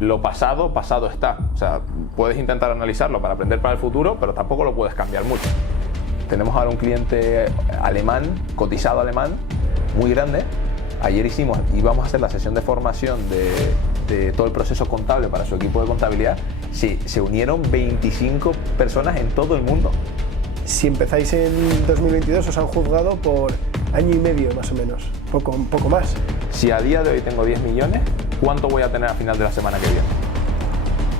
lo pasado, pasado está. O sea, puedes intentar analizarlo para aprender para el futuro, pero tampoco lo puedes cambiar mucho. Tenemos ahora un cliente alemán, cotizado alemán, muy grande. Ayer íbamos a hacer la sesión de formación de todo el proceso contable para su equipo de contabilidad. Se unieron 25 personas en todo el mundo. Si empezáis en 2022 os han juzgado por año y medio más o menos, un poco más. Si a día de hoy tengo 10 millones, ¿cuánto voy a tener a final de la semana que viene?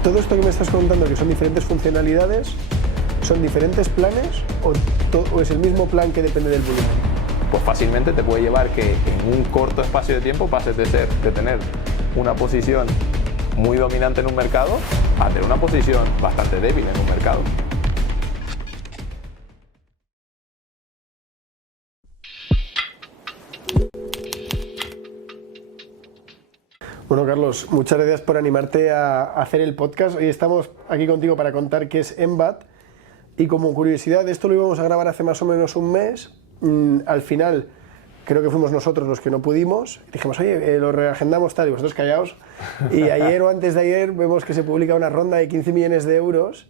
Todo esto que me estás contando, que son diferentes funcionalidades, ¿son diferentes planes o es el mismo plan que depende del volumen? Pues fácilmente te puede llevar que en un corto espacio de tiempo pases de tener una posición muy dominante en un mercado a tener una posición bastante débil en un mercado. Bueno, Carlos, muchas gracias por animarte a hacer el podcast. Hoy estamos aquí contigo para contar qué es Embat. Y como curiosidad, esto lo íbamos a grabar hace más o menos un mes. Al final, creo que fuimos nosotros los que no pudimos. Dijimos, oye, lo reagendamos tal, y vosotros callaos. Y ayer o antes de ayer vemos que se publica una ronda de 15 millones de euros.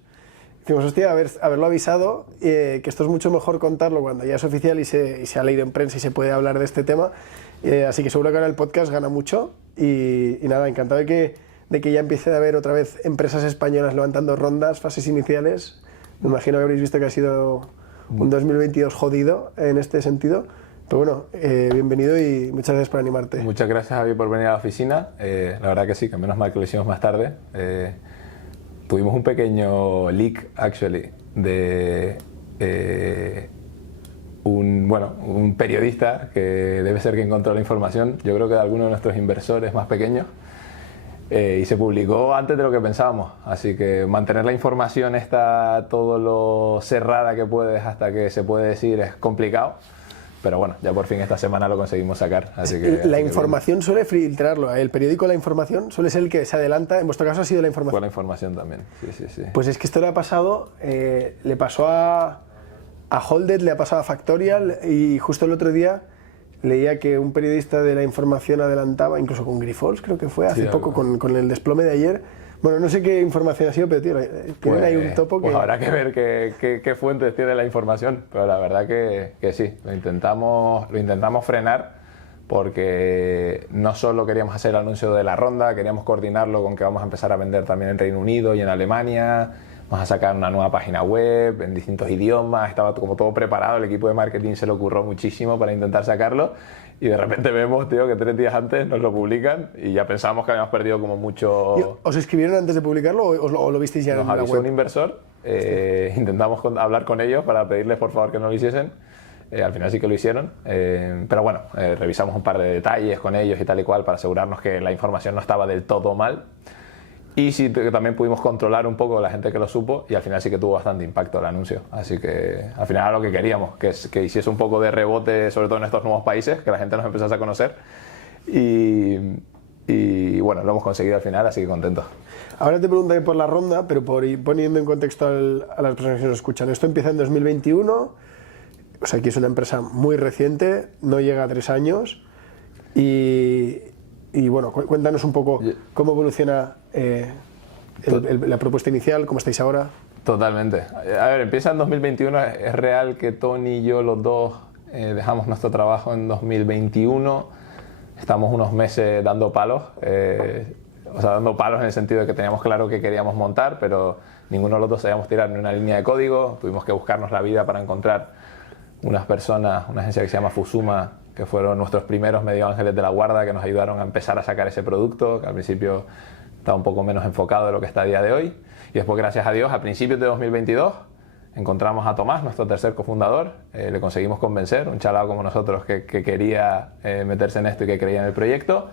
Decimos, hostia, haberlo avisado, que esto es mucho mejor contarlo cuando ya es oficial y se ha leído en prensa y se puede hablar de este tema. Así que seguro que ahora el podcast gana mucho. Y nada, encantado de que ya empiece a haber otra vez empresas españolas levantando rondas, fases iniciales. Me imagino que habréis visto que ha sido un 2022 jodido en este sentido. Pero bueno, bienvenido y muchas gracias por animarte. Muchas gracias, Javi, por venir a la oficina. La verdad que sí, que menos mal que lo hicimos más tarde. Tuvimos un pequeño leak, actually, de un periodista que debe ser que encontró la información, yo creo que de alguno de nuestros inversores más pequeños, y se publicó antes de lo que pensábamos. Así que mantener la información está todo lo cerrada que puedes hasta que se puede decir es complicado. Pero bueno, ya por fin esta semana lo conseguimos sacar. Así que, la información suele filtrarlo. El periódico La Información suele ser el que se adelanta. En vuestro caso ha sido La Información. Fue La Información también, sí. Pues es que esto le ha pasado, le pasó a Holded, le ha pasado a Factorial, y justo el otro día leía que un periodista de La Información adelantaba, incluso con Grifols creo que fue, hace poco, con el desplome de ayer. Bueno, no sé qué información ha sido, pero tío, tienen ahí un topo que... Pues habrá que ver qué fuentes tiene la información, pero la verdad que sí, lo intentamos frenar, porque no solo queríamos hacer el anuncio de la ronda, queríamos coordinarlo con que vamos a empezar a vender también en Reino Unido y en Alemania, vamos a sacar una nueva página web en distintos idiomas, estaba como todo preparado, el equipo de marketing se le ocurrió muchísimo para intentar sacarlo. Y de repente vemos, tío, que 3 días antes nos lo publican y ya pensamos que habíamos perdido como mucho... ¿Os escribieron antes de publicarlo o lo visteis ya en la web? Nos avisó un inversor, intentamos hablar con ellos para pedirles por favor que no lo hiciesen. Al final sí que lo hicieron, pero bueno, revisamos un par de detalles con ellos y tal y cual para asegurarnos que la información no estaba del todo mal. Y sí que también pudimos controlar un poco la gente que lo supo y al final sí que tuvo bastante impacto el anuncio. Así que al final era lo que queríamos, que hiciese un poco de rebote, sobre todo en estos nuevos países, que la gente nos empezase a conocer. Y bueno, lo hemos conseguido al final, así que contentos. Ahora te preguntaré por la ronda, pero por ir poniendo en contexto a las personas que nos escuchan. Esto empieza en 2021, o sea que es una empresa muy reciente, no llega a 3 años. Y bueno, cuéntanos un poco cómo evoluciona la propuesta inicial, cómo estáis ahora. Totalmente. A ver, empieza en 2021, es real que Tony y yo los dos dejamos nuestro trabajo en 2021, estamos unos meses dando palos, dando palos en el sentido de que teníamos claro que queríamos montar, pero ninguno de los dos sabíamos tirar ni una línea de código, tuvimos que buscarnos la vida para encontrar unas personas, una agencia que se llama Fusuma, que fueron nuestros primeros medio ángeles de la guarda, que nos ayudaron a empezar a sacar ese producto, que al principio estaba un poco menos enfocado de lo que está a día de hoy. Y después, gracias a Dios, a principios de 2022, encontramos a Tomás, nuestro tercer cofundador, le conseguimos convencer, un chalado como nosotros que quería meterse en esto y que creía en el proyecto.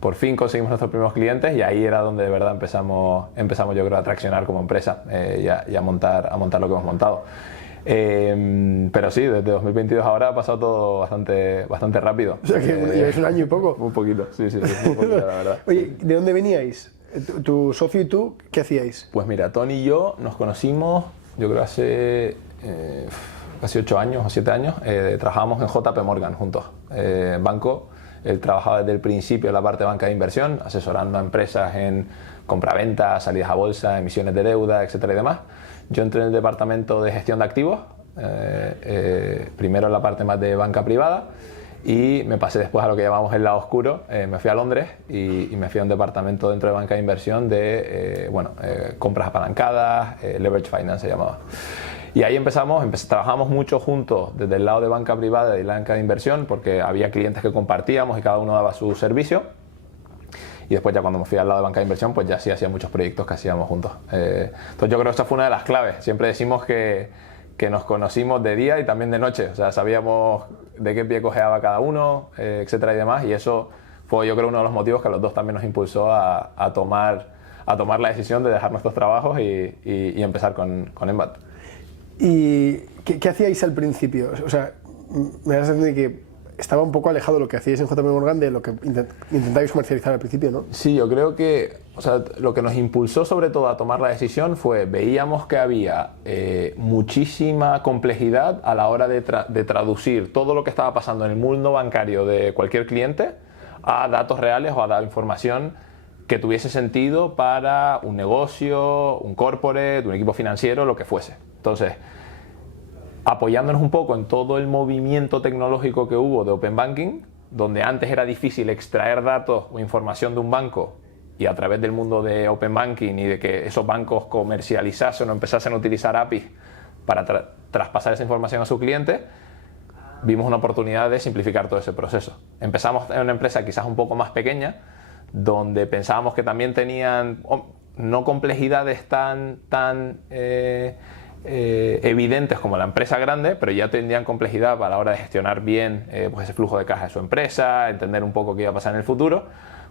Por fin conseguimos nuestros primeros clientes y ahí era donde de verdad empezamos yo creo a traccionar como empresa y a montar lo que hemos montado. Pero sí, desde 2022 ahora ha pasado todo bastante rápido. O sea que lleváis un año y poco. Un poquito, sí, un poquito, la verdad. Oye, ¿de dónde veníais? ¿Tu socio y tú qué hacíais? Pues mira, Tony y yo nos conocimos, yo creo hace casi 8 años o 7 años, trabajábamos en JP Morgan juntos, banco Él trabajaba desde el principio en la parte de banca de inversión, asesorando a empresas en compraventa, salidas a bolsa, emisiones de deuda, etcétera y demás. Yo entré en el departamento de gestión de activos, primero en la parte más de banca privada, y me pasé después a lo que llamamos el lado oscuro. Me fui a Londres y me fui a un departamento dentro de banca de inversión de compras apalancadas, leverage finance se llamaba. Y ahí trabajamos mucho juntos desde el lado de banca privada y la banca de inversión, porque había clientes que compartíamos y cada uno daba su servicio. Y después ya cuando me fui al lado de banca de inversión, pues ya sí hacía muchos proyectos que hacíamos juntos. Entonces yo creo que esta fue una de las claves. Siempre decimos que nos conocimos de día y también de noche. O sea, sabíamos de qué pie cojeaba cada uno, etcétera y demás. Y eso fue, yo creo, uno de los motivos que a los dos también nos impulsó a tomar la decisión de dejar nuestros trabajos y empezar con Embat. ¿Y qué hacíais al principio? O sea, me da la sensación de que estaba un poco alejado lo que hacíais en JP Morgan de lo que intentabais comercializar al principio, ¿no? Sí, yo creo que, o sea, lo que nos impulsó sobre todo a tomar la decisión fue, veíamos que había muchísima complejidad a la hora de traducir todo lo que estaba pasando en el mundo bancario de cualquier cliente a datos reales o a dar información que tuviese sentido para un negocio, un corporate, un equipo financiero, lo que fuese. Entonces, apoyándonos un poco en todo el movimiento tecnológico que hubo de Open Banking, donde antes era difícil extraer datos o información de un banco, y a través del mundo de Open Banking y de que esos bancos comercializasen o empezasen a utilizar APIs para traspasar esa información a su cliente, vimos una oportunidad de simplificar todo ese proceso. Empezamos en una empresa quizás un poco más pequeña, donde pensábamos que también tenían no complejidades tan evidentes como la empresa grande, pero ya tendrían complejidad a la hora de gestionar bien pues ese flujo de caja de su empresa, entender un poco qué iba a pasar en el futuro,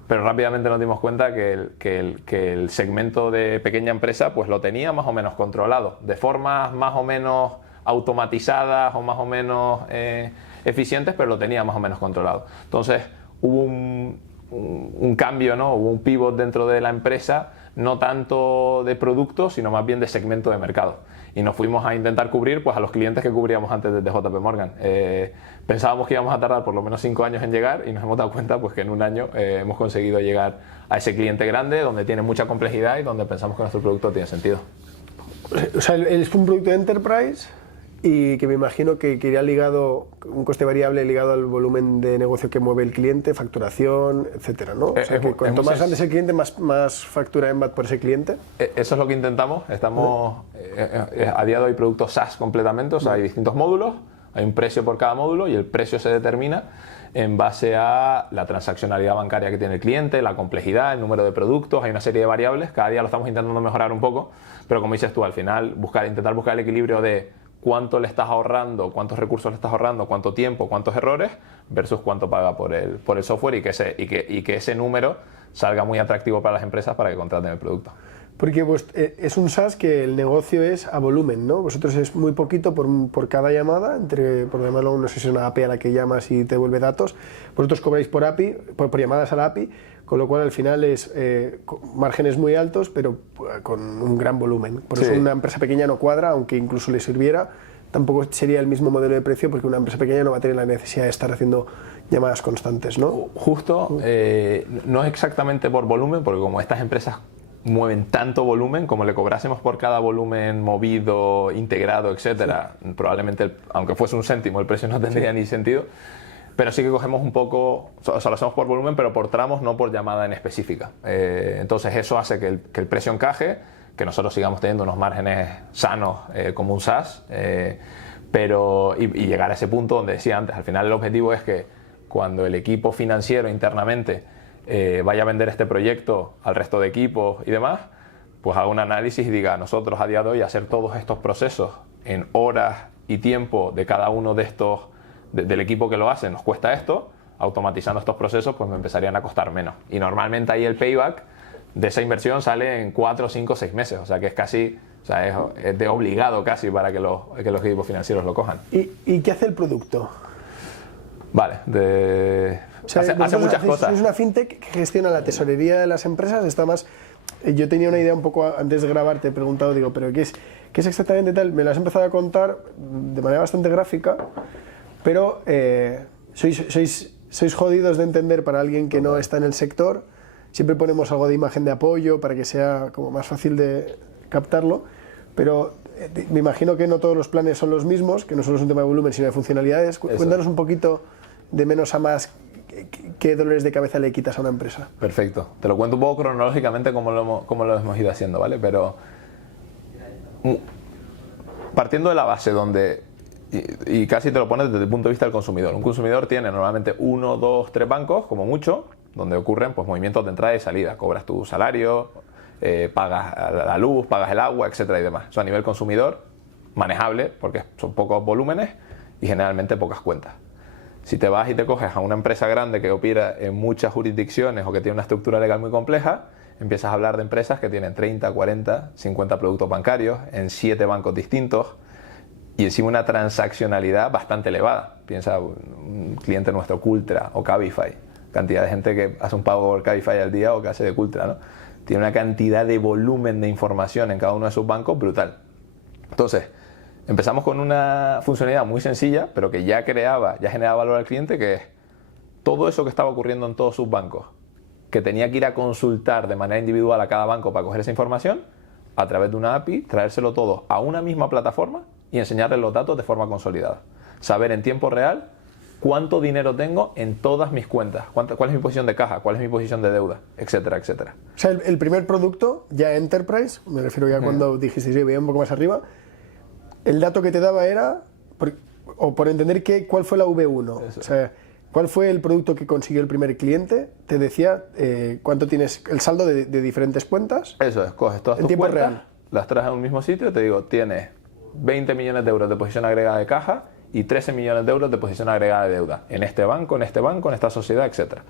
pero rápidamente nos dimos cuenta que el segmento de pequeña empresa pues lo tenía más o menos controlado, de formas más o menos automatizadas o más o menos eficientes, pero lo tenía más o menos controlado. Entonces hubo un cambio, ¿no? Hubo un pivot dentro de la empresa, no tanto de producto, sino más bien de segmento de mercado. Y nos fuimos a intentar cubrir pues, a los clientes que cubríamos antes desde JP Morgan. Pensábamos que íbamos a tardar por lo menos 5 años en llegar y nos hemos dado cuenta pues, que en un año hemos conseguido llegar a ese cliente grande, donde tiene mucha complejidad y donde pensamos que nuestro producto tiene sentido. O sea, es un producto de enterprise y que me imagino que iría ligado, un coste variable ligado al volumen de negocio que mueve el cliente, facturación, etcétera, ¿no? O sea, que cuanto más grande es el cliente, más factura Embat por ese cliente. Eso es lo que intentamos. Estamos, a día de hoy, productos SaaS completamente, o sea, hay distintos módulos, hay un precio por cada módulo y el precio se determina en base a la transaccionalidad bancaria que tiene el cliente, la complejidad, el número de productos, hay una serie de variables, cada día lo estamos intentando mejorar un poco, pero como dices tú, al final intentar buscar el equilibrio de cuánto le estás ahorrando, cuántos recursos le estás ahorrando, cuánto tiempo, cuántos errores, versus cuánto paga por el software y que ese número salga muy atractivo para las empresas para que contraten el producto. Porque pues, es un SaaS que el negocio es a volumen, ¿no? Vosotros es muy poquito por cada llamada, por llamarlo, no sé si es una API a la que llamas y te devuelve datos. Vosotros cobráis por API, por llamadas a la API, con lo cual al final es márgenes muy altos, pero con un gran volumen. Por eso una empresa pequeña no cuadra, aunque incluso le sirviera, tampoco sería el mismo modelo de precio, porque una empresa pequeña no va a tener la necesidad de estar haciendo llamadas constantes, ¿no? Justo, no es exactamente por volumen, porque como estas empresas mueven tanto volumen, como le cobrásemos por cada volumen movido, integrado, etcétera, probablemente, aunque fuese un céntimo, el precio no tendría ni sentido, pero sí que cogemos un poco, o sea, lo hacemos por volumen, pero por tramos, no por llamada en específica. Entonces eso hace que el precio encaje, que nosotros sigamos teniendo unos márgenes sanos como un SaaS, y llegar a ese punto donde decía antes, al final el objetivo es que cuando el equipo financiero internamente vaya a vender este proyecto al resto de equipos y demás, pues haga un análisis y diga, nosotros a día de hoy hacer todos estos procesos en horas y tiempo de cada uno de estos, del equipo que lo hace, nos cuesta esto, automatizando estos procesos pues me empezarían a costar menos. Y normalmente ahí el payback de esa inversión sale en 4, 5, 6 meses, o sea que es casi, o sea, es de obligado casi para que los equipos financieros lo cojan. ¿Y qué hace el producto? Vale, o sea, hace muchas cosas. Es una fintech que gestiona la tesorería de las empresas, está más... Yo tenía una idea un poco antes de grabar, te he preguntado, digo, ¿pero qué es exactamente tal? Me lo has empezado a contar de manera bastante gráfica, pero sois sois jodidos de entender para alguien que no está en el sector. Siempre ponemos algo de imagen de apoyo para que sea como más fácil de captarlo, pero me imagino que no todos los planes son los mismos, que no solo es un tema de volumen, sino de funcionalidades. Cuéntanos un poquito de menos a más, qué dolores de cabeza le quitas a una empresa. Perfecto. Te lo cuento un poco cronológicamente cómo lo hemos ido haciendo, ¿vale? Pero partiendo de la base donde, y casi te lo pones desde el punto de vista del consumidor. Un consumidor tiene normalmente 1, 2, 3 bancos, como mucho, donde ocurren pues, movimientos de entrada y salida. Cobras tu salario, pagas la luz, pagas el agua, etcétera y demás. Eso a nivel consumidor, manejable, porque son pocos volúmenes y generalmente pocas cuentas. Si te vas y te coges a una empresa grande que opera en muchas jurisdicciones o que tiene una estructura legal muy compleja, empiezas a hablar de empresas que tienen 30, 40, 50 productos bancarios en 7 bancos distintos y encima una transaccionalidad bastante elevada. Piensa un cliente nuestro, Cultra o Cabify, cantidad de gente que hace un pago por Cabify al día o que hace de Cultra, ¿no? Tiene una cantidad de volumen de información en cada uno de sus bancos brutal. Entonces, empezamos con una funcionalidad muy sencilla, pero que ya generaba valor al cliente, que es todo eso que estaba ocurriendo en todos sus bancos, que tenía que ir a consultar de manera individual a cada banco para coger esa información, a través de una API, traérselo todo a una misma plataforma y enseñarles los datos de forma consolidada. Saber en tiempo real cuánto dinero tengo en todas mis cuentas, cuál es mi posición de caja, cuál es mi posición de deuda, etcétera, etcétera. O sea, el primer producto, ya Enterprise, me refiero ya cuando dijiste, sí, veía un poco más arriba, el dato que te daba era, por entender cuál fue la V1, o sea, cuál fue el producto que consiguió el primer cliente, te decía cuánto tienes, el saldo de diferentes cuentas. Eso es, coges todas tus cuentas, real. Las traes a un mismo sitio, te digo, tienes 20 millones de euros de posición agregada de caja y 13 millones de euros de posición agregada de deuda, en este banco, en esta sociedad, etcétera.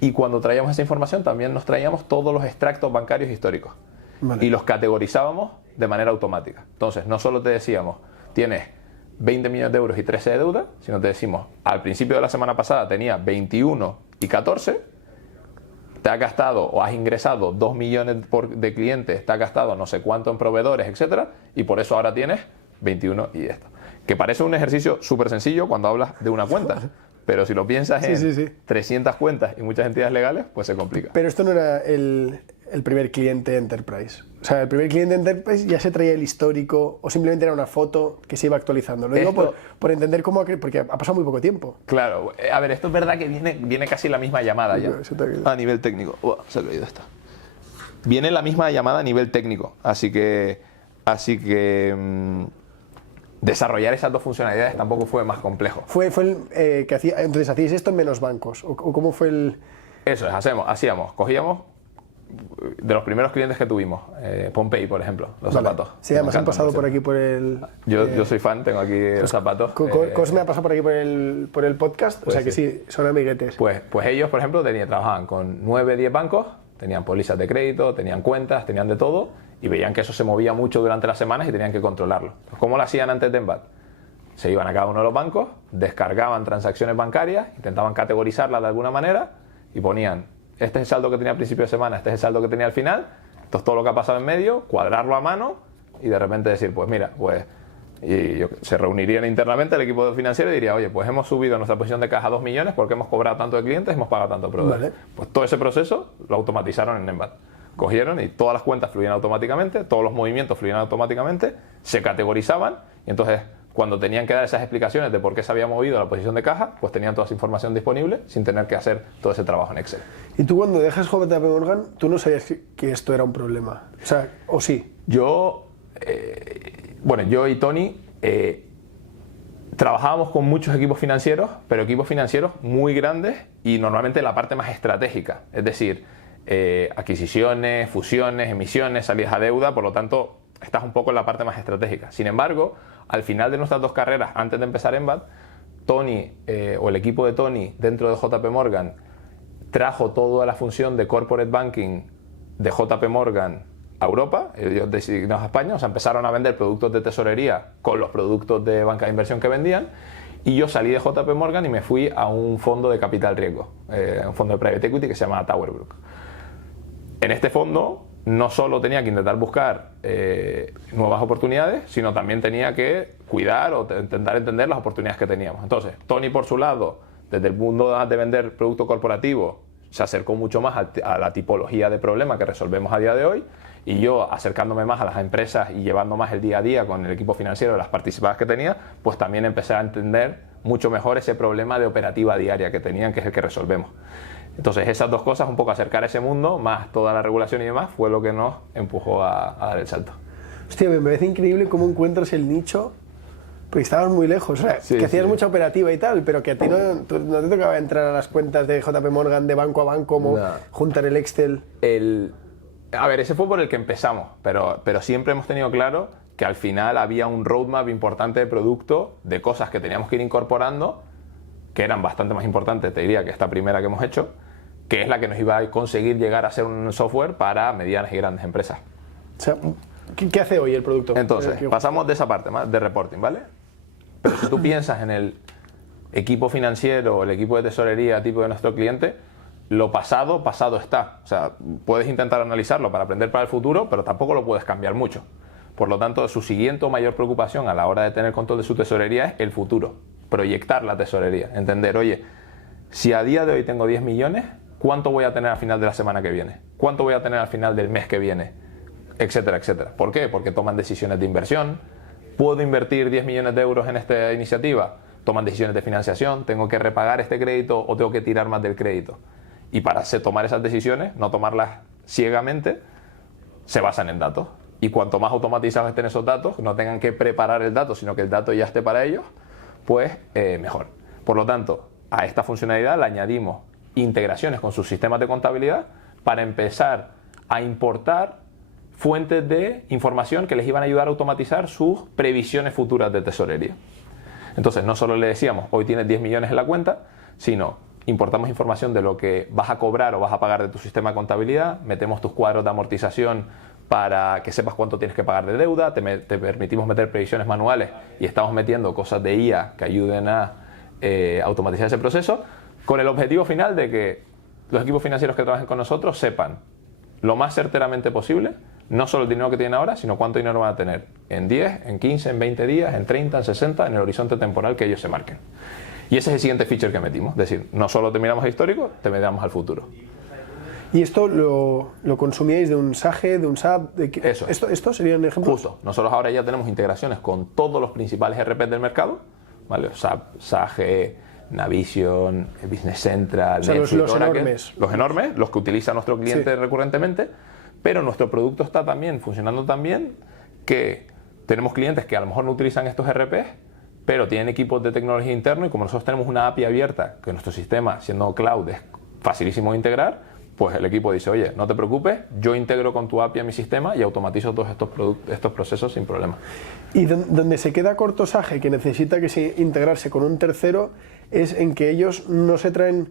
Y cuando traíamos esa información también nos traíamos todos los extractos bancarios históricos. Vale. Y los categorizábamos de manera automática. Entonces, no solo te decíamos, tienes 20 millones de euros y 13 de deuda, sino te decimos, al principio de la semana pasada tenía 21 y 14, te has gastado o has ingresado 2 millones de clientes, te has gastado no sé cuánto en proveedores, etcétera, y por eso ahora tienes 21 y esto. Que parece un ejercicio súper sencillo cuando hablas de una cuenta, pero si lo piensas en 300 cuentas y muchas entidades legales, pues se complica. Pero esto no era el primer cliente Enterprise. O sea, el primer cliente Enterprise ya se traía el histórico o simplemente era una foto que se iba actualizando. Lo digo por entender cómo, porque ha pasado muy poco tiempo. Claro. A ver, esto es verdad que viene casi la misma llamada ya a nivel técnico. Se ha caído esta. Viene la misma llamada a nivel técnico, así que desarrollar esas dos funcionalidades tampoco fue más complejo. Fue el que hacía, entonces hacíais esto en menos bancos, o cómo fue el... Eso es, cogíamos de los primeros clientes que tuvimos, Pompey, por ejemplo, los zapatos. Sí, además han pasado por aquí por el... Yo soy fan, tengo aquí los zapatos. Cosme ha pasado por aquí por el podcast, pues o sea que sí, son amiguetes. Pues ellos, por ejemplo, trabajaban con 9, 10 bancos, tenían pólizas de crédito, tenían cuentas, tenían de todo, y veían que eso se movía mucho durante las semanas y tenían que controlarlo. ¿Cómo lo hacían antes de Embat? Se iban a cada uno de los bancos, descargaban transacciones bancarias, intentaban categorizarlas de alguna manera y ponían, este es el saldo que tenía al principio de semana, este es el saldo que tenía al final, entonces todo lo que ha pasado en medio, cuadrarlo a mano y de repente decir, pues mira, se reunirían internamente el equipo financiero y diría, oye, pues hemos subido nuestra posición de caja a 2 millones porque hemos cobrado tanto de clientes y hemos pagado tanto de proveedores. Vale. Pues todo ese proceso lo automatizaron en Embat. Cogieron y todas las cuentas fluían automáticamente, todos los movimientos fluían automáticamente, se categorizaban y entonces cuando tenían que dar esas explicaciones de por qué se había movido la posición de caja, pues tenían toda esa información disponible sin tener que hacer todo ese trabajo en Excel. Y tú cuando dejas JP Morgan, tú no sabías que esto era un problema, o sea, ¿o sí? Yo y Tony trabajábamos con muchos equipos financieros, pero equipos financieros muy grandes y normalmente la parte más estratégica, es decir, adquisiciones, fusiones, emisiones, salidas a deuda, por lo tanto estás un poco en la parte más estratégica. Sin embargo, al final de nuestras 2 carreras, antes de empezar Embat, Tony o el equipo de Tony dentro de JP Morgan trajo toda la función de corporate banking de JP Morgan a Europa, ellos designados a España, o sea, empezaron a vender productos de tesorería con los productos de banca de inversión que vendían. Y yo salí de JP Morgan y me fui a un fondo de capital riesgo, un fondo de private equity que se llama Towerbrook. En este fondo no solo tenía que intentar buscar nuevas oportunidades, sino también tenía que cuidar o intentar entender las oportunidades que teníamos. Entonces, Tony por su lado desde el mundo de vender producto corporativo, se acercó mucho más a la tipología de problema que resolvemos a día de hoy, y yo acercándome más a las empresas y llevando más el día a día con el equipo financiero de las participadas que tenía, pues también empecé a entender mucho mejor ese problema de operativa diaria que tenían, que es el que resolvemos. Entonces esas dos cosas, un poco acercar ese mundo, más toda la regulación y demás, fue lo que nos empujó a dar el salto. Hostia, me parece increíble cómo encuentras el nicho, porque estabas muy lejos, o sea, Sí, que hacías sí. mucha operativa y tal, pero que a ti no te tocaba entrar a las cuentas de JP Morgan de banco a banco, como No. juntar el Excel. A ver, ese fue por el que empezamos, pero siempre hemos tenido claro que al final había un roadmap importante de producto, de cosas que teníamos que ir incorporando, que eran bastante más importantes, te diría, que esta primera que hemos hecho, que es la que nos iba a conseguir llegar a ser un software para medianas y grandes empresas. O sea, ¿qué hace hoy el producto? Entonces, pasamos de esa parte más de reporting, ¿vale? Pero si tú piensas en el equipo financiero o el equipo de tesorería tipo de nuestro cliente, lo pasado, pasado está. O sea, puedes intentar analizarlo para aprender para el futuro, pero tampoco lo puedes cambiar mucho. Por lo tanto, su siguiente o mayor preocupación a la hora de tener control de su tesorería es el futuro. Proyectar la tesorería. Entender, oye, si a día de hoy tengo 10 millones, ¿cuánto voy a tener al final de la semana que viene? ¿Cuánto voy a tener al final del mes que viene? Etcétera, etcétera. ¿Por qué? Porque toman decisiones de inversión. ¿Puedo invertir 10 millones de euros en esta iniciativa? Toman decisiones de financiación. ¿Tengo que repagar este crédito o tengo que tirar más del crédito? Y para tomar esas decisiones, no tomarlas ciegamente, se basan en datos. Y cuanto más automatizados estén esos datos, no tengan que preparar el dato, sino que el dato ya esté para ellos, pues mejor. Por lo tanto, a esta funcionalidad le añadimos integraciones con sus sistemas de contabilidad para empezar a importar fuentes de información que les iban a ayudar a automatizar sus previsiones futuras de tesorería. Entonces, no solo le decíamos, hoy tienes 10 millones en la cuenta, sino importamos información de lo que vas a cobrar o vas a pagar de tu sistema de contabilidad, metemos tus cuadros de amortización para que sepas cuánto tienes que pagar de deuda, te permitimos meter previsiones manuales y estamos metiendo cosas de IA que ayuden a automatizar ese proceso, con el objetivo final de que los equipos financieros que trabajen con nosotros sepan lo más certeramente posible, no solo el dinero que tienen ahora, sino cuánto dinero van a tener en 10, en 15, en 20 días, en 30, en 60, en el horizonte temporal que ellos se marquen. Y ese es el siguiente feature que metimos, es decir, no solo te miramos al histórico, te miramos al futuro. ¿Y esto lo consumíais de un SAGE, de un SAP? Eso es. ¿Esto serían ejemplos? Justo. Nosotros ahora ya tenemos integraciones con todos los principales ERPs del mercado, ¿vale? SAP, SAGE, Navision, Business Central, o sea, Netsuite, los Oracle, enormes. los enormes, los que utiliza nuestro cliente Sí. recurrentemente, pero nuestro producto está también funcionando tan bien que tenemos clientes que a lo mejor no utilizan estos ERPs, pero tienen equipos de tecnología interno, y como nosotros tenemos una API abierta, que nuestro sistema, siendo cloud, es facilísimo de integrar, pues el equipo dice, oye, no te preocupes, yo integro con tu API a mi sistema y automatizo todos estos procesos sin problema. Y donde se queda corto SAGE, que necesita integrarse con un tercero, es en que ellos no se traen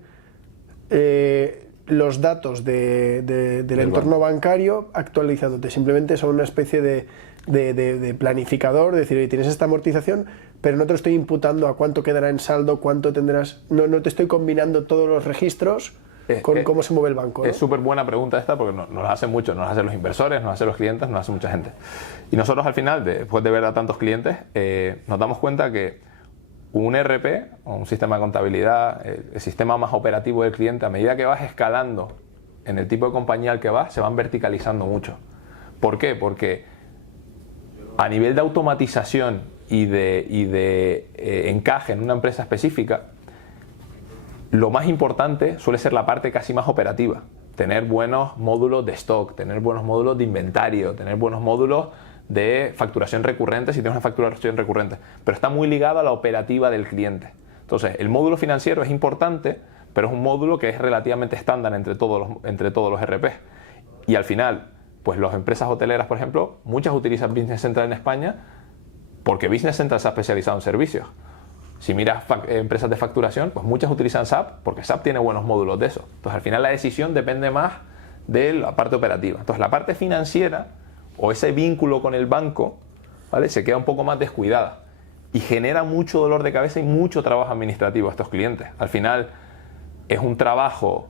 los datos del entorno bancario actualizándote, simplemente son una especie de planificador, de decir, oye, tienes esta amortización, pero no te lo estoy imputando a cuánto quedará en saldo, cuánto tendrás, no te estoy combinando todos los registros con cómo se mueve el banco, ¿no? Es súper buena pregunta esta, porque nos la hacen mucho, nos la hacen los inversores, nos la hacen los clientes, nos la hace mucha gente. Y nosotros al final, después de ver a tantos clientes, nos damos cuenta que un ERP, o un sistema de contabilidad, el sistema más operativo del cliente, a medida que vas escalando en el tipo de compañía al que vas, se van verticalizando mucho. ¿Por qué? Porque a nivel de automatización y de encaje en una empresa específica, lo más importante suele ser la parte casi más operativa. Tener buenos módulos de stock, tener buenos módulos de inventario, tener buenos módulos de facturación recurrente si tienes una facturación recurrente. Pero está muy ligado a la operativa del cliente. Entonces, el módulo financiero es importante, pero es un módulo que es relativamente estándar entre todos los ERPs. Y al final, pues las empresas hoteleras, por ejemplo, muchas utilizan Business Central en España porque Business Central se ha especializado en servicios. Si miras empresas de facturación, pues muchas utilizan SAP porque SAP tiene buenos módulos de eso. Entonces, al final la decisión depende más de la parte operativa. Entonces, la parte financiera o ese vínculo con el banco, ¿vale?, se queda un poco más descuidada y genera mucho dolor de cabeza y mucho trabajo administrativo a estos clientes. Al final, es un trabajo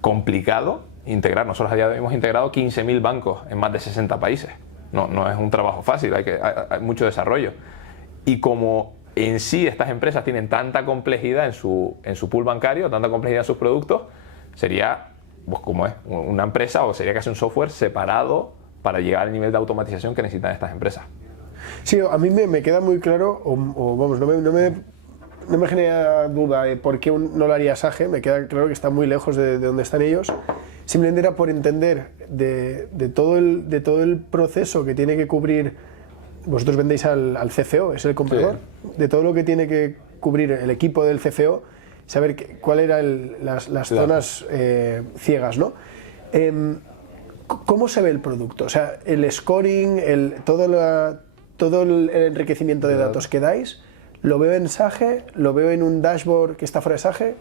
complicado integrar. Nosotros a día de hoy hemos integrado 15.000 bancos en más de 60 países. No es un trabajo fácil, hay mucho desarrollo. Y como en sí estas empresas tienen tanta complejidad en su pool bancario, tanta complejidad en sus productos, sería, pues como es, una empresa o sería casi un software separado para llegar al nivel de automatización que necesitan estas empresas. Sí, a mí me queda muy claro, o vamos, no me genera duda de por qué no lo haría Sage, me queda claro que está muy lejos de donde están ellos. Simplemente era por entender de todo el proceso que tiene que cubrir. Vosotros vendéis al CFO, es el comprador, sí. De todo lo que tiene que cubrir el equipo del CFO, saber cuál eran las zonas ciegas, ¿no? ¿Cómo se ve el producto? O sea, el scoring, todo el enriquecimiento de datos que dais, ¿lo veo en Sage? ¿Lo veo en un dashboard que está fuera de Sage?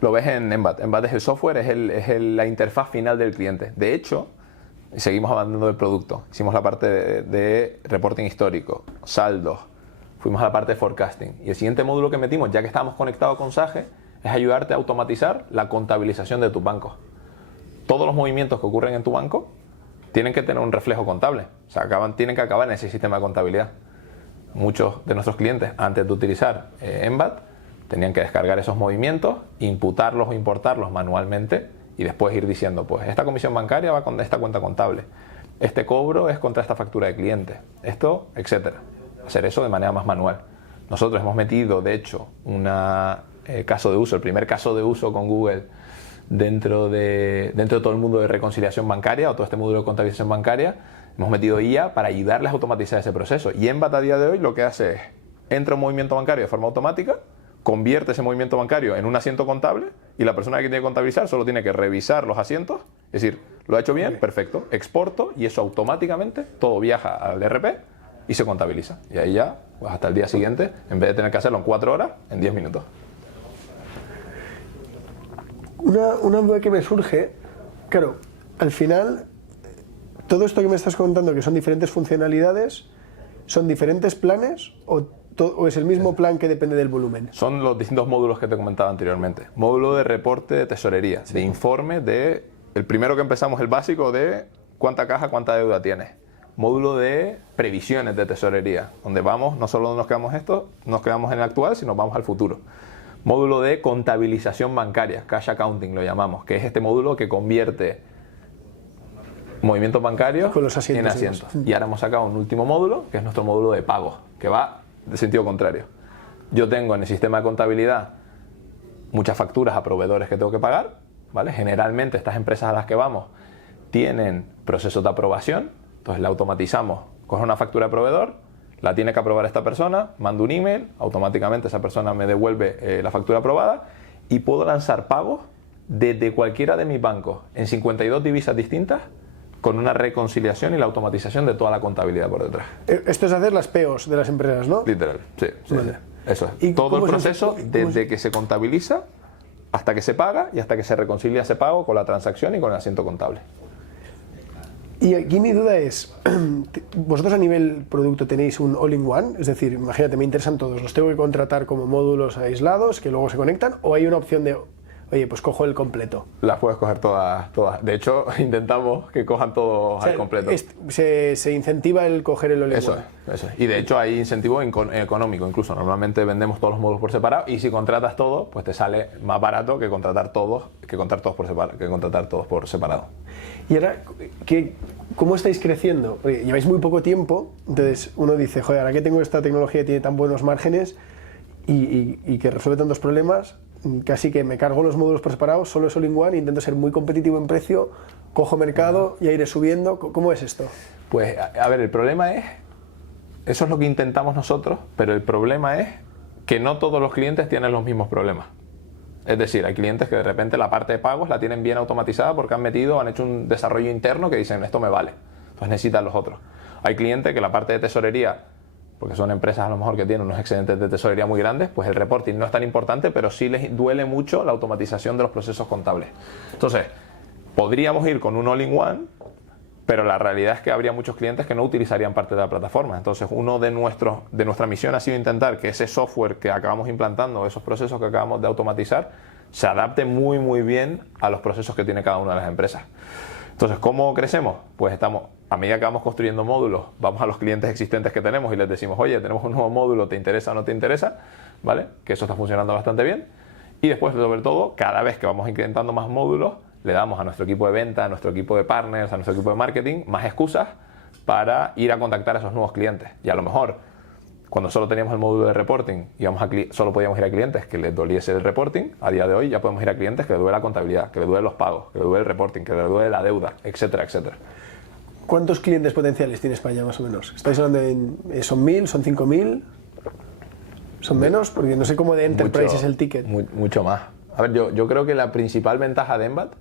Lo ves en Embat. Embat es el software, es la interfaz final del cliente. De hecho, seguimos avanzando el producto. Hicimos la parte de reporting histórico, saldos, fuimos a la parte de forecasting. Y el siguiente módulo que metimos, ya que estábamos conectados con Sage, es ayudarte a automatizar la contabilización de tus bancos. Todos los movimientos que ocurren en tu banco tienen que tener un reflejo contable. O sea, tienen que acabar en ese sistema de contabilidad. Muchos de nuestros clientes, antes de utilizar Embat, tenían que descargar esos movimientos, imputarlos o importarlos manualmente y después ir diciendo, pues esta comisión bancaria va con esta cuenta contable, este cobro es contra esta factura de cliente, esto, etcétera. Hacer eso de manera más manual. Nosotros hemos metido, de hecho, caso de uso, el primer caso de uso con Google dentro de todo el mundo de reconciliación bancaria o todo este módulo de contabilización bancaria. Hemos metido IA para ayudarles a automatizar ese proceso. Y Embat a día de hoy lo que hace es, entra un movimiento bancario de forma automática, convierte ese movimiento bancario en un asiento contable y la persona que tiene que contabilizar solo tiene que revisar los asientos, es decir, ¿lo ha hecho bien? Perfecto. Exporto y eso automáticamente todo viaja al ERP y se contabiliza. Y ahí ya, pues hasta el día siguiente, en vez de tener que hacerlo en 4 horas, en 10 minutos. Una duda que me surge, claro, al final, todo esto que me estás contando, que son diferentes funcionalidades, ¿son diferentes planes o es el mismo plan que depende del volumen? Son los distintos módulos que te comentaba anteriormente. Módulo de reporte de tesorería, sí. De informe el primero que empezamos, el básico de cuánta caja, cuánta deuda tienes. Módulo de previsiones de tesorería, donde vamos, no solo nos quedamos en el actual, sino vamos al futuro. Módulo de contabilización bancaria, cash accounting lo llamamos, que es este módulo que convierte movimientos bancarios en asientos. Y ahora hemos sacado un último módulo, que es nuestro módulo de pagos, que va de sentido contrario. Yo tengo en el sistema de contabilidad muchas facturas a proveedores que tengo que pagar, ¿vale? Generalmente estas empresas a las que vamos tienen procesos de aprobación, entonces la automatizamos, coge una factura de proveedor, la tiene que aprobar esta persona, mando un email, automáticamente esa persona me devuelve la factura aprobada y puedo lanzar pagos desde cualquiera de mis bancos en 52 divisas distintas con una reconciliación y la automatización de toda la contabilidad por detrás. Esto es hacer las POs de las empresas, ¿no? Literal, sí, vale. Eso es. ¿Y todo el proceso desde que se contabiliza hasta que se paga y hasta que se reconcilia ese pago con la transacción y con el asiento contable. Y aquí mi duda es, ¿vosotros a nivel producto tenéis un all-in-one? Es decir, imagínate, me interesan todos, los tengo que contratar como módulos aislados que luego se conectan, o hay una opción de, oye, pues cojo el completo? Las puedes coger todas. De hecho, intentamos que cojan todos al completo. Se incentiva el coger el all-in-one. Eso es. Y de hecho hay incentivo económico incluso. Normalmente vendemos todos los módulos por separado y si contratas todo, pues te sale más barato que contratar todos por separado. Y ahora, ¿cómo estáis creciendo? Porque lleváis muy poco tiempo, entonces uno dice, joder, ahora que tengo esta tecnología que tiene tan buenos márgenes y que resuelve tantos problemas, casi que me cargo los módulos por separado, solo es all-in-one, intento ser muy competitivo en precio, cojo mercado y iré subiendo. ¿Cómo es esto? Pues, a ver, el problema es, eso es lo que intentamos nosotros, pero el problema es que no todos los clientes tienen los mismos problemas. Es decir, hay clientes que de repente la parte de pagos la tienen bien automatizada porque han hecho un desarrollo interno que dicen, esto me vale, entonces necesitan los otros. Hay clientes que la parte de tesorería, porque son empresas a lo mejor que tienen unos excedentes de tesorería muy grandes, pues el reporting no es tan importante, pero sí les duele mucho la automatización de los procesos contables. Entonces, podríamos ir con un all-in-one, pero la realidad es que habría muchos clientes que no utilizarían parte de la plataforma. Entonces, uno de nuestra misión ha sido intentar que ese software que acabamos implantando, esos procesos que acabamos de automatizar, se adapte muy muy bien a los procesos que tiene cada una de las empresas. Entonces, ¿cómo crecemos? Pues estamos a medida que vamos construyendo módulos, vamos a los clientes existentes que tenemos y les decimos, oye, tenemos un nuevo módulo, ¿te interesa o no te interesa? ¿Vale? Que eso está funcionando bastante bien. Y después, sobre todo, cada vez que vamos incrementando más módulos, le damos a nuestro equipo de venta, a nuestro equipo de partners, a nuestro equipo de marketing, más excusas para ir a contactar a esos nuevos clientes. Y a lo mejor, cuando solo teníamos el módulo de reporting y solo podíamos ir a clientes que les doliese el reporting, a día de hoy ya podemos ir a clientes que les duele la contabilidad, que les duele los pagos, que les duele el reporting, que les duele la deuda, etcétera, etcétera. ¿Cuántos clientes potenciales tiene España, más o menos? ¿Estáis hablando de son 1.000, son 5.000? ¿Son menos? Porque no sé cómo de enterprise es el ticket. Mucho más. A ver, yo creo que la principal ventaja de Embat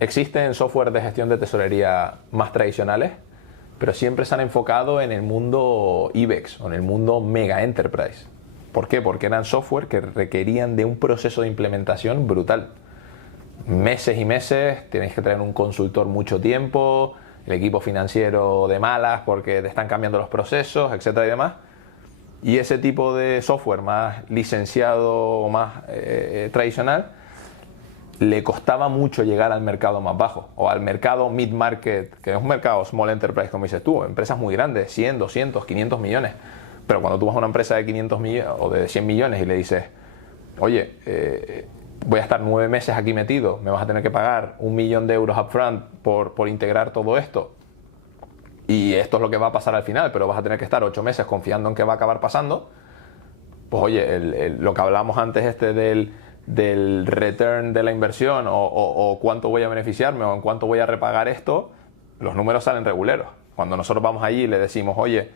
existe en software de gestión de tesorería más tradicionales, pero siempre se han enfocado en el mundo IBEX o en el mundo mega enterprise. ¿Por qué? Porque eran software que requerían de un proceso de implementación brutal. Meses y meses, tenéis que traer un consultor mucho tiempo, el equipo financiero de malas porque te están cambiando los procesos, etcétera y demás. Y ese tipo de software más licenciado o más tradicional le costaba mucho llegar al mercado más bajo o al mercado mid-market, que es un mercado small enterprise, como dices tú, empresas muy grandes, 100, 200, 500 millones. Pero cuando tú vas a una empresa de 500 millones o de 100 millones y le dices, oye, voy a estar 9 meses aquí metido, me vas a tener que pagar 1 millón de euros upfront por integrar todo esto, y esto es lo que va a pasar al final, pero vas a tener que estar 8 meses confiando en que va a acabar pasando, pues oye, lo que hablábamos antes del return de la inversión o cuánto voy a beneficiarme o en cuánto voy a repagar esto, los números salen reguleros. Cuando nosotros vamos allí y le decimos, oye,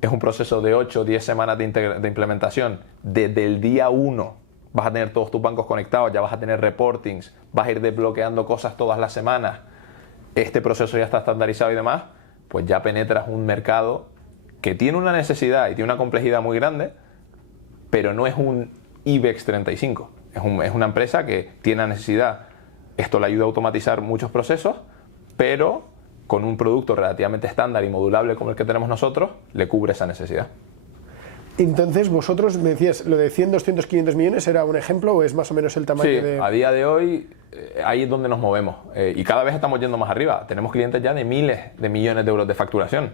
es un proceso de 8 o 10 semanas de implementación, desde el día 1 vas a tener todos tus bancos conectados, ya vas a tener reportings, vas a ir desbloqueando cosas todas las semanas, este proceso ya está estandarizado y demás, pues ya penetras un mercado que tiene una necesidad y tiene una complejidad muy grande, pero no es un IBEX 35. Es una empresa que tiene la necesidad, esto le ayuda a automatizar muchos procesos, pero con un producto relativamente estándar y modulable como el que tenemos nosotros, le cubre esa necesidad. Entonces, vosotros me decías, lo de 100, 200, 500 millones, ¿era un ejemplo o es más o menos el tamaño de...? Sí, a día de hoy, ahí es donde nos movemos. Y cada vez estamos yendo más arriba. Tenemos clientes ya de miles de millones de euros de facturación.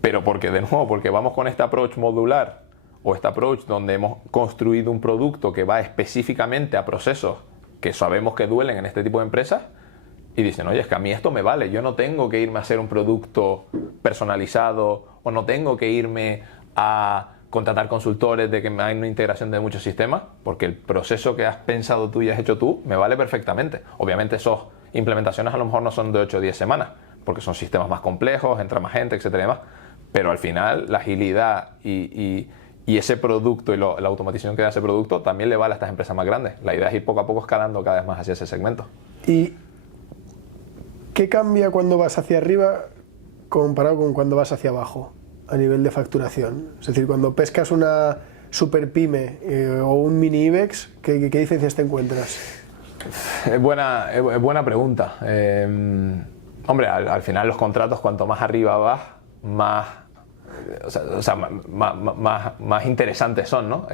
Pero porque, de nuevo, porque vamos con este approach modular o este approach donde hemos construido un producto que va específicamente a procesos que sabemos que duelen en este tipo de empresas y dicen, oye, es que a mí esto me vale. Yo no tengo que irme a hacer un producto personalizado o no tengo que irme a contratar consultores de que hay una integración de muchos sistemas, porque el proceso que has pensado tú y has hecho tú me vale perfectamente. Obviamente esas implementaciones a lo mejor no son de 8 o 10 semanas, porque son sistemas más complejos, entra más gente, etcétera y demás, pero al final la agilidad y ese producto y la automatización que da ese producto también le vale a estas empresas más grandes. La idea es ir poco a poco escalando cada vez más hacia ese segmento. ¿Y qué cambia cuando vas hacia arriba comparado con cuando vas hacia abajo a nivel de facturación? Es decir, cuando pescas una super pyme o un mini IBEX, ¿qué diferencias te encuentras? Es buena pregunta. Hombre, al final los contratos, cuanto más arriba vas, más interesantes son, ¿no?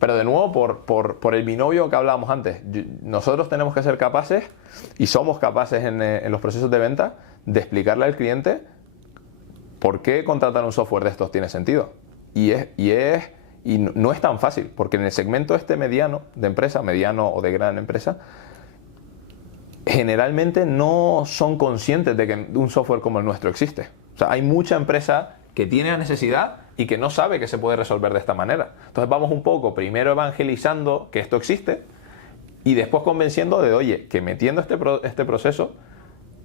Pero de nuevo, por el binomio que hablábamos antes, nosotros tenemos que ser capaces, y somos capaces en los procesos de venta, de explicarle al cliente por qué contratar un software de estos tiene sentido. Y no es tan fácil, porque en el segmento este mediano de empresa, mediano o de gran empresa, generalmente no son conscientes de que un software como el nuestro existe. O sea, hay mucha empresa que tiene la necesidad y que no sabe que se puede resolver de esta manera. Entonces vamos un poco primero evangelizando que esto existe y después convenciendo de, oye, que metiendo este proceso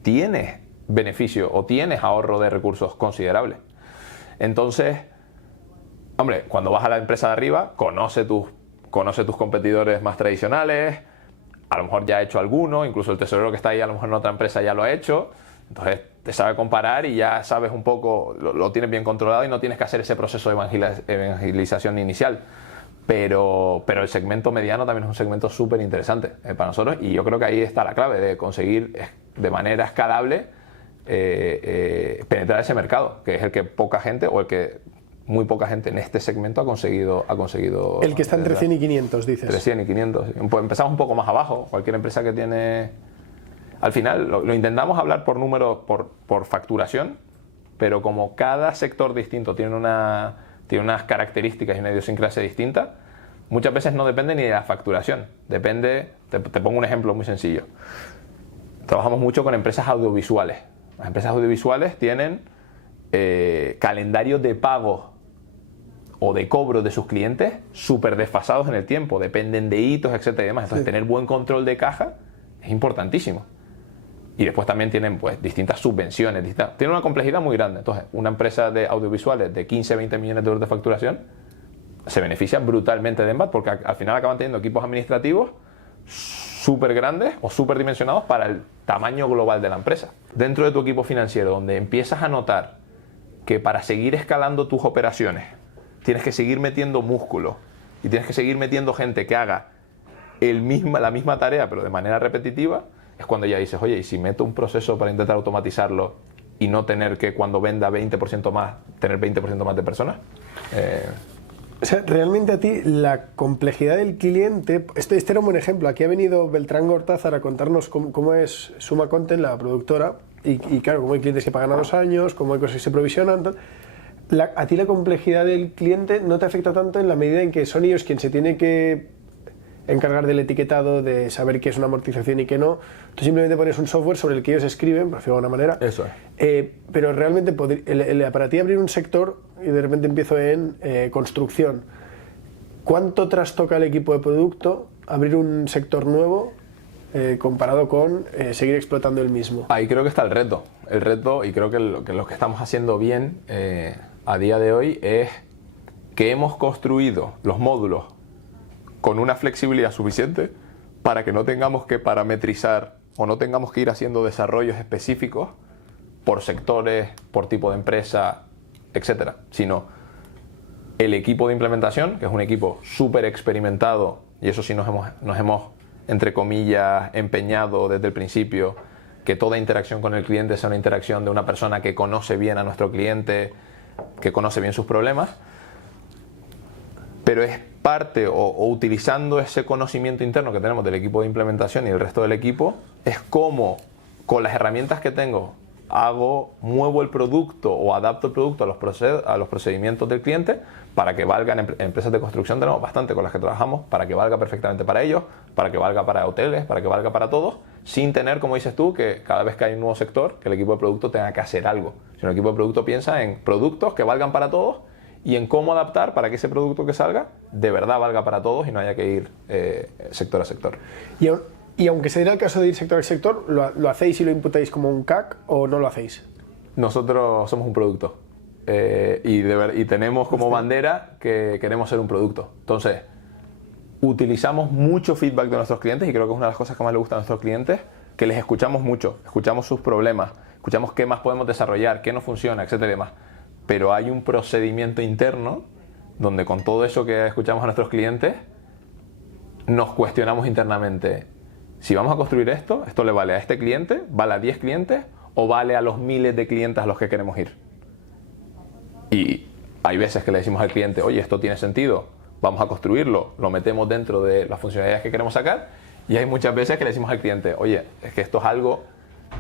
tienes beneficio o tienes ahorro de recursos considerable. Entonces, hombre, cuando vas a la empresa de arriba, conoce tus competidores más tradicionales, a lo mejor ya ha hecho alguno, incluso el tesorero que está ahí a lo mejor en otra empresa ya lo ha hecho, entonces te sabe comparar y ya sabes un poco, lo tienes bien controlado y no tienes que hacer ese proceso de evangelización inicial. Pero el segmento mediano también es un segmento súper interesante para nosotros y yo creo que ahí está la clave de conseguir de manera escalable penetrar ese mercado, que es el que poca gente o el que muy poca gente en este segmento ha conseguido. El que está entre 100 y 500, dices. Entre 100 y 500. Pues empezamos un poco más abajo. Cualquier empresa que tiene... al final lo intentamos hablar por números, por facturación, pero como cada sector distinto tiene unas características y una idiosincrasia distinta, muchas veces no depende ni de la facturación. Depende, te pongo un ejemplo muy sencillo. Trabajamos mucho con empresas audiovisuales. Las empresas audiovisuales tienen calendarios de pago o de cobro de sus clientes súper desfasados en el tiempo, dependen de hitos, etcétera y demás. Entonces, tener buen control de caja es importantísimo. Y después también tienen pues distintas subvenciones, tienen una complejidad muy grande. Entonces, una empresa de audiovisuales de 15, 20 millones de euros de facturación se beneficia brutalmente de Embat porque al final acaban teniendo equipos administrativos súper grandes o súper dimensionados para el tamaño global de la empresa. Dentro de tu equipo financiero, donde empiezas a notar que para seguir escalando tus operaciones tienes que seguir metiendo músculo y tienes que seguir metiendo gente que haga la misma tarea pero de manera repetitiva, es cuando ya dices, oye, ¿y si meto un proceso para intentar automatizarlo y no tener que cuando venda 20% más, tener 20% más de personas? O sea, realmente a ti la complejidad del cliente, este era un buen ejemplo, aquí ha venido Beltrán Gortázar a contarnos cómo es Suma Content, la productora, y claro, cómo hay clientes que pagan a 2 años, cómo hay cosas que se provisionan, a ti la complejidad del cliente no te afecta tanto en la medida en que son ellos quien se tiene que encargar del etiquetado, de saber qué es una amortización y qué no. Tú simplemente pones un software sobre el que ellos escriben, por decirlo de alguna manera. Eso es. Pero realmente para ti abrir un sector, y de repente empiezo en construcción, ¿cuánto trastoca el equipo de producto abrir un sector nuevo comparado con seguir explotando el mismo? Ahí creo que está el reto. El reto, y creo que lo que estamos haciendo bien a día de hoy es que hemos construido los módulos con una flexibilidad suficiente para que no tengamos que parametrizar o no tengamos que ir haciendo desarrollos específicos por sectores, por tipo de empresa, etcétera, sino el equipo de implementación, que es un equipo súper experimentado, y eso sí nos hemos, entre comillas, empeñado desde el principio, que toda interacción con el cliente sea una interacción de una persona que conoce bien a nuestro cliente, que conoce bien sus problemas, pero es parte o utilizando ese conocimiento interno que tenemos del equipo de implementación y el resto del equipo, es como con las herramientas que tengo muevo el producto o adapto el producto a los procedimientos del cliente para que valgan. En empresas de construcción tenemos bastante con las que trabajamos para que valga perfectamente para ellos, para que valga para hoteles, para que valga para todos, sin tener, como dices tú, que cada vez que hay un nuevo sector, que el equipo de producto tenga que hacer algo. Sino el equipo de producto piensa en productos que valgan para todos y en cómo adaptar para que ese producto que salga de verdad valga para todos y no haya que ir sector a sector. Y aunque se diera el caso de ir sector a sector, ¿lo hacéis y lo imputáis como un CAC o no lo hacéis? Nosotros somos un producto y tenemos como bandera que queremos ser un producto. Entonces, utilizamos mucho feedback de nuestros clientes y creo que es una de las cosas que más les gusta a nuestros clientes, que les escuchamos mucho, escuchamos sus problemas, escuchamos qué más podemos desarrollar, qué no funciona, etcétera y demás. Pero hay un procedimiento interno donde con todo eso que escuchamos a nuestros clientes nos cuestionamos internamente si vamos a construir esto le vale a este cliente, vale a 10 clientes o vale a los miles de clientes a los que queremos ir. Y hay veces que le decimos al cliente, oye, esto tiene sentido, vamos a construirlo, lo metemos dentro de las funcionalidades que queremos sacar, y hay muchas veces que le decimos al cliente, oye, es que esto es algo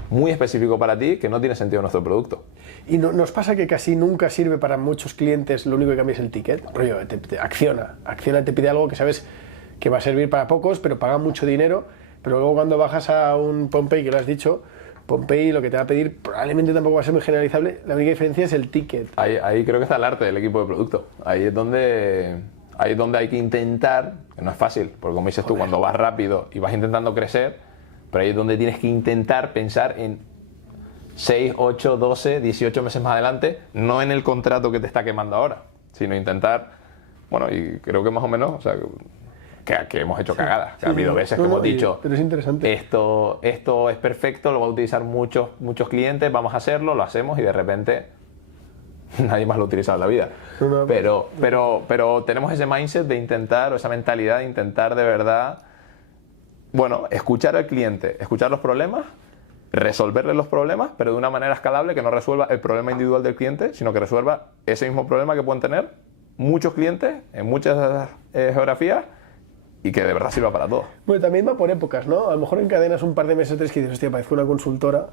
muy específico para ti que no tiene sentido en nuestro producto. ¿Y nos pasa que casi nunca sirve para muchos clientes, lo único que cambia es el ticket? Rollo, Acciona te pide algo que sabes que va a servir para pocos, pero paga mucho dinero, pero luego cuando bajas a un PromptPay, que lo has dicho, PromptPay lo que te va a pedir probablemente tampoco va a ser muy generalizable, la única diferencia es el ticket. Ahí creo que está el arte del equipo de producto. Ahí es donde hay que intentar, que no es fácil, porque como dices tú, cuando vas rápido y vas intentando crecer, pero ahí es donde tienes que intentar pensar en 6, 8, 12, 18 meses más adelante, no en el contrato que te está quemando ahora, sino intentar, bueno, y creo que más o menos, o sea, que hemos hecho cagadas. Que ha habido veces que hemos dicho, pero es interesante. Esto es perfecto, lo va a utilizar muchos clientes, vamos a hacerlo, lo hacemos y de repente nadie más lo utiliza en la vida. Pero tenemos ese mindset de intentar, o esa mentalidad de intentar de verdad, bueno, escuchar al cliente, escuchar los problemas, resolverle los problemas, pero de una manera escalable que no resuelva el problema individual del cliente, sino que resuelva ese mismo problema que pueden tener muchos clientes en muchas geografías y que de verdad sirva para todo. Bueno, también va por épocas, ¿no? A lo mejor encadenas un par de meses, 3 que dices, hostia, parezco una consultora,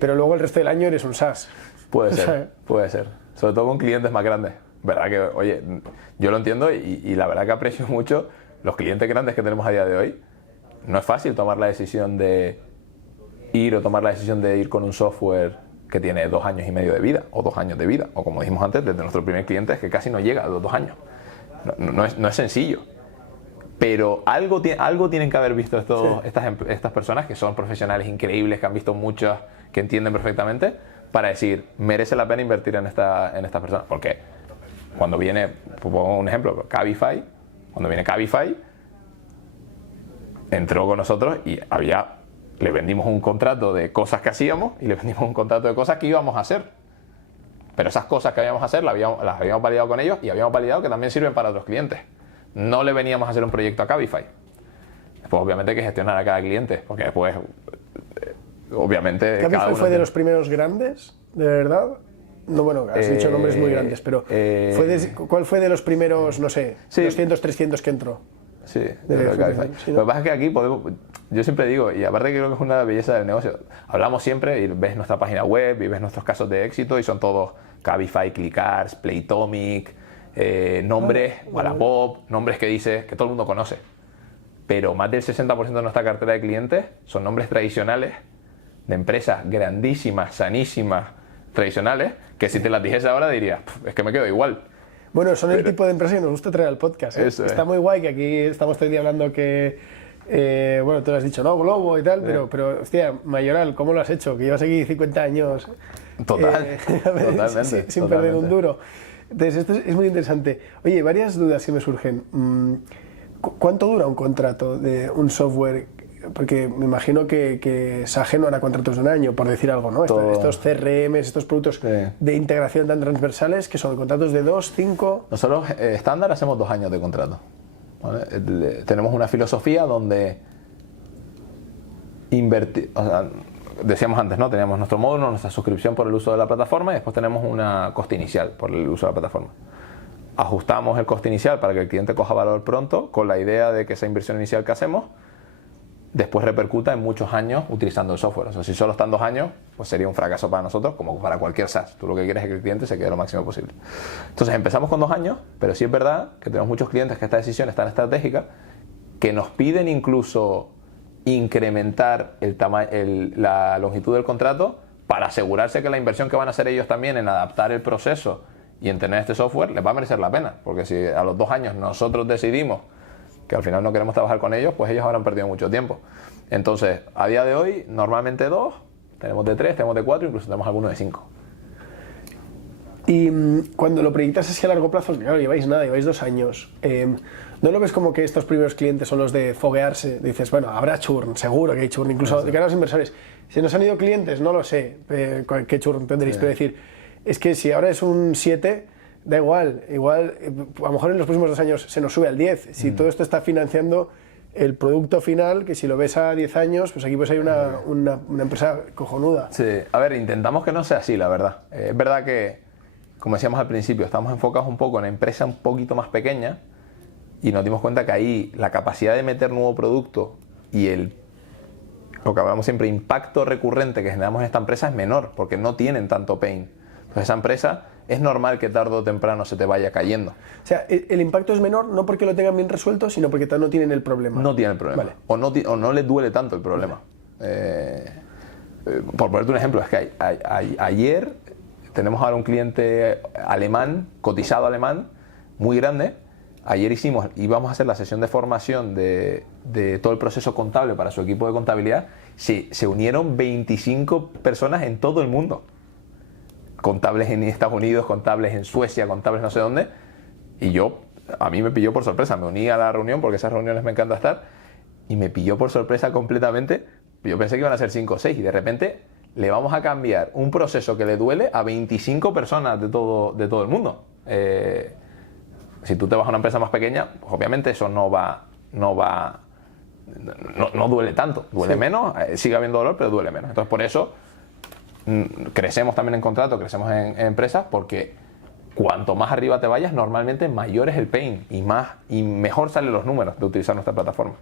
pero luego el resto del año eres un SaaS. Puede ser, puede ser. Sobre todo con clientes más grandes. Verdad que, oye, yo lo entiendo y la verdad que aprecio mucho los clientes grandes que tenemos a día de hoy. No es fácil tomar la decisión de ir con un software que tiene 2 años y medio de vida, o 2 años de vida, o como dijimos antes, desde nuestro primer cliente es que casi no llega a los 2 años. No es sencillo. Pero algo tienen que haber visto estas personas que son profesionales increíbles, que han visto muchas, que entienden perfectamente, para decir, merece la pena invertir en estas personas. Porque cuando viene, pongo un ejemplo, Cabify, cuando viene Cabify, entró con nosotros y le vendimos un contrato de cosas que hacíamos y le vendimos un contrato de cosas que íbamos a hacer. Pero esas cosas que íbamos a hacer las habíamos validado con ellos y habíamos validado que también sirven para otros clientes. No le veníamos a hacer un proyecto a Cabify. Después obviamente hay que gestionar a cada cliente, porque después obviamente... ¿Cabify fue de los primeros grandes, de verdad? No, bueno, has dicho nombres muy grandes, pero ¿cuál fue de los primeros, no sé, 200, 300 que entró? Sí, de Cabify. Sí, ¿no? Lo que pasa es que aquí yo siempre digo, y aparte creo que es una belleza del negocio, hablamos siempre y ves nuestra página web y ves nuestros casos de éxito y son todos Cabify, Clickars, Playtomic, nombres, Wallapop, nombres que dices que todo el mundo conoce. Pero más del 60% de nuestra cartera de clientes son nombres tradicionales de empresas grandísimas, sanísimas, tradicionales, que si te las dijese ahora dirías, es que me quedo igual. Bueno, son el tipo de empresas que nos gusta traer al podcast. Está muy guay que aquí estamos todo el día hablando que, bueno, tú lo has dicho, ¿no? Globo y tal, pero hostia, Mayoral, ¿cómo lo has hecho? Que llevas aquí 50 años. Totalmente. Sin perder un duro. Entonces, esto es muy interesante. Oye, varias dudas que me surgen. ¿Cuánto dura un contrato de un software? Porque me imagino que es ajeno a contratos de un año, por decir algo, ¿no? Estos CRM, estos productos de integración tan transversales, que son contratos de 2, 5... Nosotros, estándar, hacemos 2 años de contrato. ¿Vale? Tenemos una filosofía donde decíamos antes, ¿no? Teníamos nuestro módulo, nuestra suscripción por el uso de la plataforma y después tenemos una coste inicial por el uso de la plataforma. Ajustamos el coste inicial para que el cliente coja valor pronto, con la idea de que esa inversión inicial que hacemos después repercuta en muchos años utilizando el software. O sea, si solo están 2 años, pues sería un fracaso para nosotros, como para cualquier SaaS. Tú lo que quieres es que el cliente se quede lo máximo posible. Entonces empezamos con 2 años, pero sí es verdad que tenemos muchos clientes que esta decisión es tan estratégica que nos piden incluso incrementar la longitud del contrato para asegurarse que la inversión que van a hacer ellos también en adaptar el proceso y en tener este software les va a merecer la pena. Porque si a los 2 años nosotros decidimos que al final no queremos trabajar con ellos, pues ellos habrán perdido mucho tiempo. Entonces, a día de hoy, normalmente 2, tenemos de 3, tenemos de 4, incluso tenemos algunos de 5. Y cuando lo proyectas así a largo plazo, claro, lleváis 2 años. ¿No lo ves como que estos primeros clientes son los de foguearse? Dices, bueno, habrá churn, seguro que hay churn, incluso de cara a los inversores. Si nos han ido clientes, no lo sé qué churn tendréis, pero decir, es que si ahora es un 7... Da igual, a lo mejor en los próximos 2 años se nos sube al 10. Si todo esto está financiando el producto final, que si lo ves a 10 años, pues aquí pues hay una empresa cojonuda. Sí, a ver, intentamos que no sea así, la verdad. Es verdad que, como decíamos al principio, estamos enfocados un poco en empresas un poquito más pequeñas y nos dimos cuenta que ahí la capacidad de meter nuevo producto y lo que hablamos siempre, impacto recurrente que generamos en esta empresa es menor, porque no tienen tanto pain. Entonces esa empresa es normal que tarde o temprano se te vaya cayendo. O sea, el impacto es menor no porque lo tengan bien resuelto, sino porque no tienen el problema. No tienen el problema. Vale. O no les duele tanto el problema. Por ponerte un ejemplo, es que ayer tenemos ahora un cliente alemán, cotizado alemán, muy grande. Ayer íbamos a hacer la sesión de formación de todo el proceso contable para su equipo de contabilidad. Se unieron 25 personas en todo el mundo. Contables en Estados Unidos, contables en Suecia, contables no sé dónde, y a mí me pilló por sorpresa, me uní a la reunión porque esas reuniones me encanta estar, y me pilló por sorpresa completamente. Yo pensé que iban a ser 5 o 6 y de repente le vamos a cambiar un proceso que le duele a 25 personas de todo el mundo. Si tú te vas a una empresa más pequeña, pues obviamente eso no duele tanto, duele menos, sigue habiendo dolor, pero duele menos. Entonces por eso crecemos también en contrato, crecemos en empresas, porque cuanto más arriba te vayas, normalmente mayor es el pain y mejor salen los números de utilizar nuestra plataforma.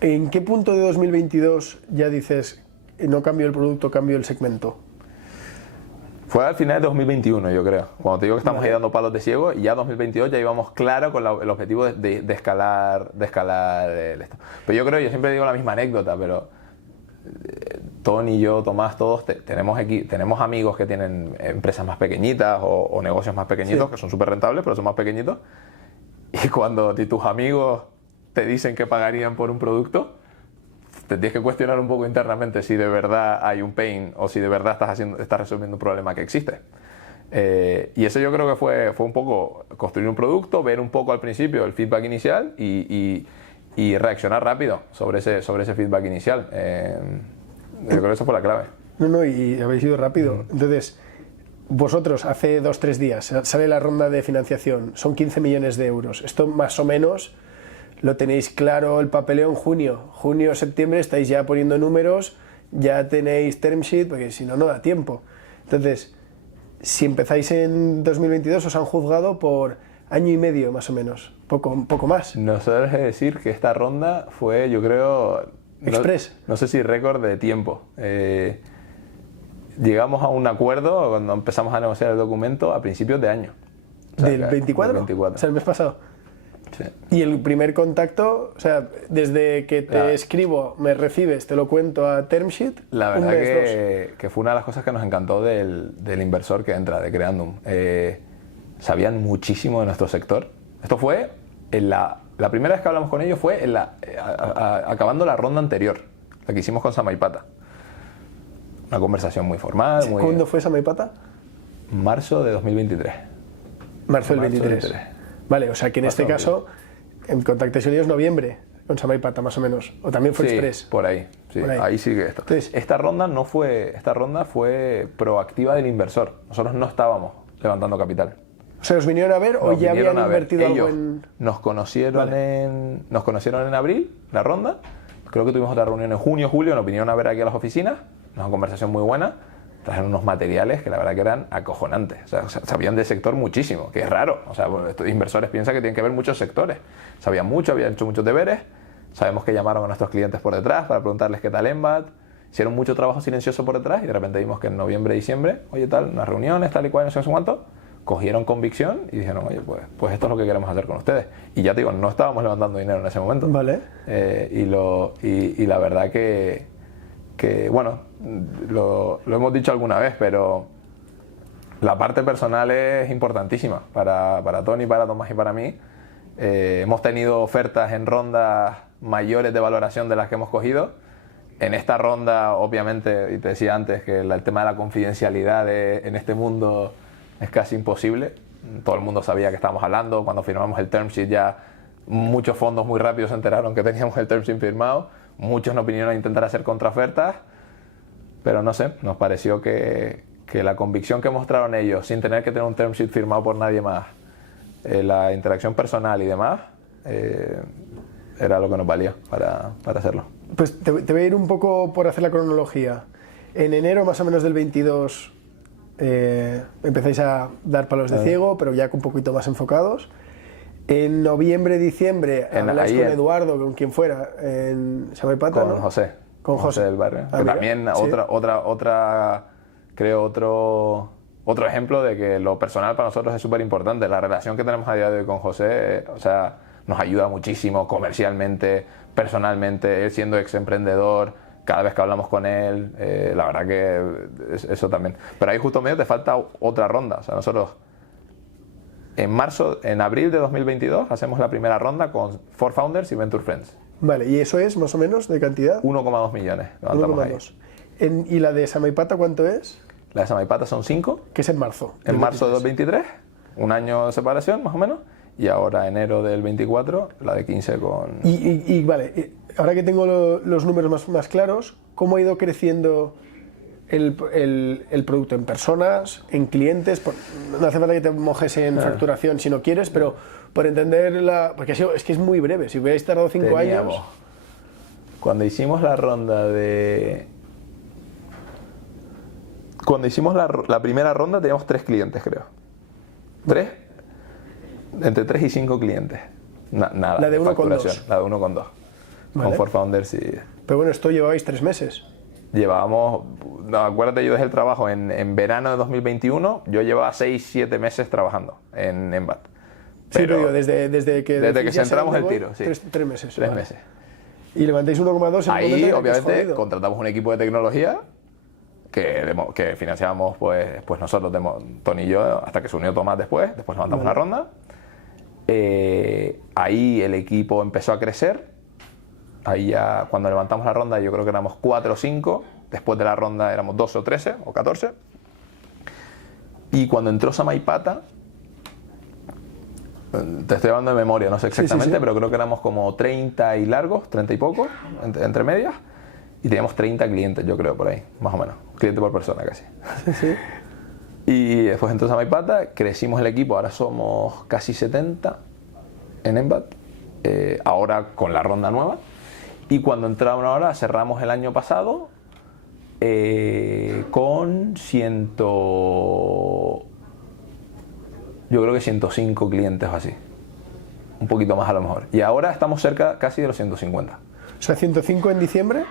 ¿En qué punto de 2022 ya dices, no cambio el producto, cambio el segmento? Fue al final de 2021, yo creo. Cuando te digo que estamos ahí dando palos de ciego, y ya 2022 ya íbamos claro con el objetivo de escalar esto. Pero yo siempre digo la misma anécdota, pero Tony, yo, Tomás, todos tenemos amigos que tienen empresas más pequeñitas o negocios más pequeñitos, sí, que son súper rentables, pero son más pequeñitos. Y cuando tus amigos te dicen que pagarían por un producto, te tienes que cuestionar un poco internamente si de verdad hay un pain o si de verdad estás resolviendo un problema que existe. Y eso yo creo que fue un poco construir un producto, ver un poco al principio el feedback inicial y reaccionar rápido sobre ese feedback inicial. Yo creo que eso fue la clave. No, y habéis ido rápido. Entonces, vosotros hace 2-3 días sale la ronda de financiación, son 15 millones de euros. Esto más o menos lo tenéis claro, el papeleo en junio, septiembre, estáis ya poniendo números, ya tenéis term sheet, porque si no, no da tiempo. Entonces, si empezáis en 2022, os han juzgado por año y medio más o menos, poco más. Nosotros es decir que esta ronda fue, yo creo, express. No sé si récord de tiempo. Llegamos a un acuerdo cuando empezamos a negociar el documento a principios de año. O sea, ¿Del 24? Del 24. O sea, el mes pasado. Sí. Y el primer contacto, o sea, desde que te escribo, me recibes, te lo cuento a term sheet. La verdad que fue una de las cosas que nos encantó del inversor que entra, de Creandum. Sabían muchísimo de nuestro sector. Esto fue la primera vez que hablamos con ellos, fue acabando la ronda anterior, la que hicimos con Samaipata. Una conversación muy formal. ¿Cuándo fue Samaipata? Marzo de 2023. Marzo del 23. Vale, o sea que en este caso, en contactéis con ellos noviembre, con Samaipata más o menos, o también fue express. Por ahí, ahí sigue esto. Entonces, esta ronda fue proactiva del inversor. Nosotros no estábamos levantando capital. O sea, ¿os vinieron a ver o ya habían invertido algo en...? Nos conocieron en abril, la ronda. Creo que tuvimos otra reunión en junio, julio, nos vinieron a ver aquí a las oficinas. Una conversación muy buena. Trajeron unos materiales que la verdad que eran acojonantes. O sea, sabían del sector muchísimo, que es raro. O sea, estos inversores piensan que tienen que ver muchos sectores. Sabían mucho, habían hecho muchos deberes. Sabemos que llamaron a nuestros clientes por detrás para preguntarles qué tal Embat. Hicieron mucho trabajo silencioso por detrás y de repente vimos que en noviembre, diciembre, oye, tal, unas reuniones, tal y cual, no sé cuánto. Cogieron convicción y dijeron, oye, pues esto es lo que queremos hacer con ustedes. Y ya te digo, no estábamos levantando dinero en ese momento. Vale. Y la verdad que bueno, lo hemos dicho alguna vez, pero la parte personal es importantísima para Tony, para Tomás y para mí. Hemos tenido ofertas en rondas mayores de valoración de las que hemos cogido. En esta ronda, obviamente, y te decía antes que el tema de la confidencialidad en este mundo es casi imposible. Todo el mundo sabía que estábamos hablando. Cuando firmamos el term sheet ya muchos fondos muy rápido se enteraron que teníamos el term sheet firmado. Muchos nos vinieron a intentar hacer contraofertas, pero no sé, nos pareció que la convicción que mostraron ellos, sin tener que tener un term sheet firmado por nadie más, la interacción personal y demás, era lo que nos valía para hacerlo. Pues te voy a ir un poco por hacer la cronología. En enero más o menos del 22 empezáis a dar palos de ciego, pero ya un poquito más enfocados. En noviembre, diciembre, habláis con Eduardo, con quien fuera, en Samaipata, con ¿no? José. Con José del barrio. Que mira, también sí. Otro ejemplo de que lo personal para nosotros es súper importante. La relación que tenemos a día de hoy con José, o sea, nos ayuda muchísimo comercialmente, personalmente, él siendo ex emprendedor, cada vez que hablamos con él, la verdad que eso también. Pero ahí justo medio te falta otra ronda. O sea, nosotros en abril de 2022 hacemos la primera ronda con 4 Founders y Venture Friends. Vale, ¿y eso es más o menos de cantidad? 1,2 millones. 1,2. ¿Y la de Samaipata cuánto es? La de Samaipata son 5. Que es en marzo. En marzo de 2023, un año de separación más o menos. Y ahora enero del 24, la de 15 con... Y vale, ahora que tengo los números más claros, ¿cómo ha ido creciendo el producto en personas, en clientes? No hace falta que te mojes en facturación si no quieres, pero por entender porque es que es muy breve. Si hubierais tardado 5 años... Cuando hicimos la ronda de... Cuando hicimos la primera ronda teníamos 3 clientes, creo. 3, entre 3 y 5 clientes. Nada. La de 1 con 2. La de 1 con 2. Vale. Con For Founders y... Pero bueno, esto llevabais 3 meses. Llevábamos, no, acuérdate, yo dejé el trabajo en verano de 2021, yo llevaba 6-7 meses trabajando en Embat. Sí, pero digo, desde que centramos el tiro, sí. 3 meses. 3 meses. Y levantáis 1,2 en ahí, obviamente, contratamos un equipo de tecnología que financiábamos pues nosotros, Tony y yo, hasta que se unió Tomás después levantamos la ronda. Ahí el equipo empezó a crecer. Ahí ya, cuando levantamos la ronda, yo creo que éramos 4 o 5. Después de la ronda éramos 12 o 13 o 14. Y cuando entró Samaipata, te estoy hablando de memoria, no sé exactamente, sí. Pero creo que éramos como 30 y largos, 30 y pocos, entre medias. Y teníamos 30 clientes, yo creo, por ahí, más o menos. Cliente por persona casi. Sí. Y después entró Samaipata, crecimos el equipo, ahora somos casi 70 en Embat. Ahora con la ronda nueva. Y cuando entraron ahora, cerramos el año pasado con yo creo que 105 clientes o así. Un poquito más a lo mejor. Y ahora estamos cerca casi de los 150. O sea, 105 en diciembre.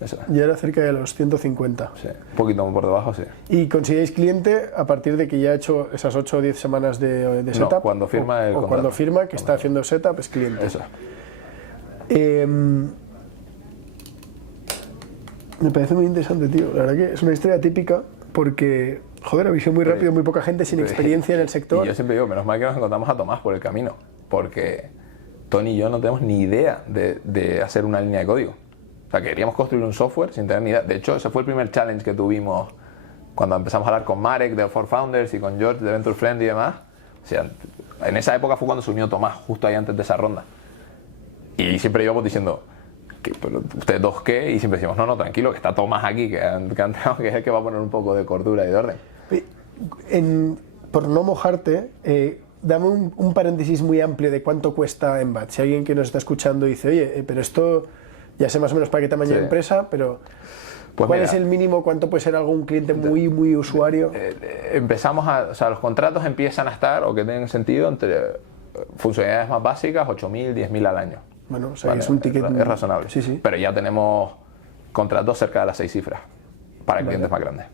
Eso. Y ahora cerca de los 150. Sí, un poquito por debajo, sí. ¿Y conseguís cliente a partir de que ya ha hecho esas 8 o 10 semanas de setup? No, cuando firma el contrato. Cuando firma, que está haciendo setup, es cliente. Eso. Me parece muy interesante, tío. La verdad que es una historia típica porque, joder, habéis sido muy rápido, muy poca gente sin experiencia en el sector. Y yo siempre digo, menos mal que nos encontramos a Tomás por el camino, porque Tony y yo no tenemos ni idea de hacer una línea de código. O sea, queríamos construir un software sin tener ni idea. De hecho, ese fue el primer challenge que tuvimos cuando empezamos a hablar con Marek de For Founders y con George de Venture Friend y demás. O sea, en esa época fue cuando se unió Tomás, justo ahí antes de esa ronda. Y siempre íbamos diciendo, ¿pero ustedes dos qué? Y siempre decimos, no, tranquilo, que está Tomás aquí, que es el que va a poner un poco de cordura y de orden. Por no mojarte, dame un paréntesis muy amplio de cuánto cuesta Embat. Si alguien que nos está escuchando dice, oye, pero esto, ya sé más o menos para qué tamaño de empresa, pero pues ¿cuál es el mínimo? ¿Cuánto puede ser algún cliente muy usuario? O sea, los contratos empiezan a estar, o que tienen sentido, entre funcionalidades más básicas, 8.000, 10.000 al año. Bueno, o sea, vale, es un ticket... Es razonable. Sí. Pero ya tenemos contratos cerca de las 6 cifras para clientes más grandes.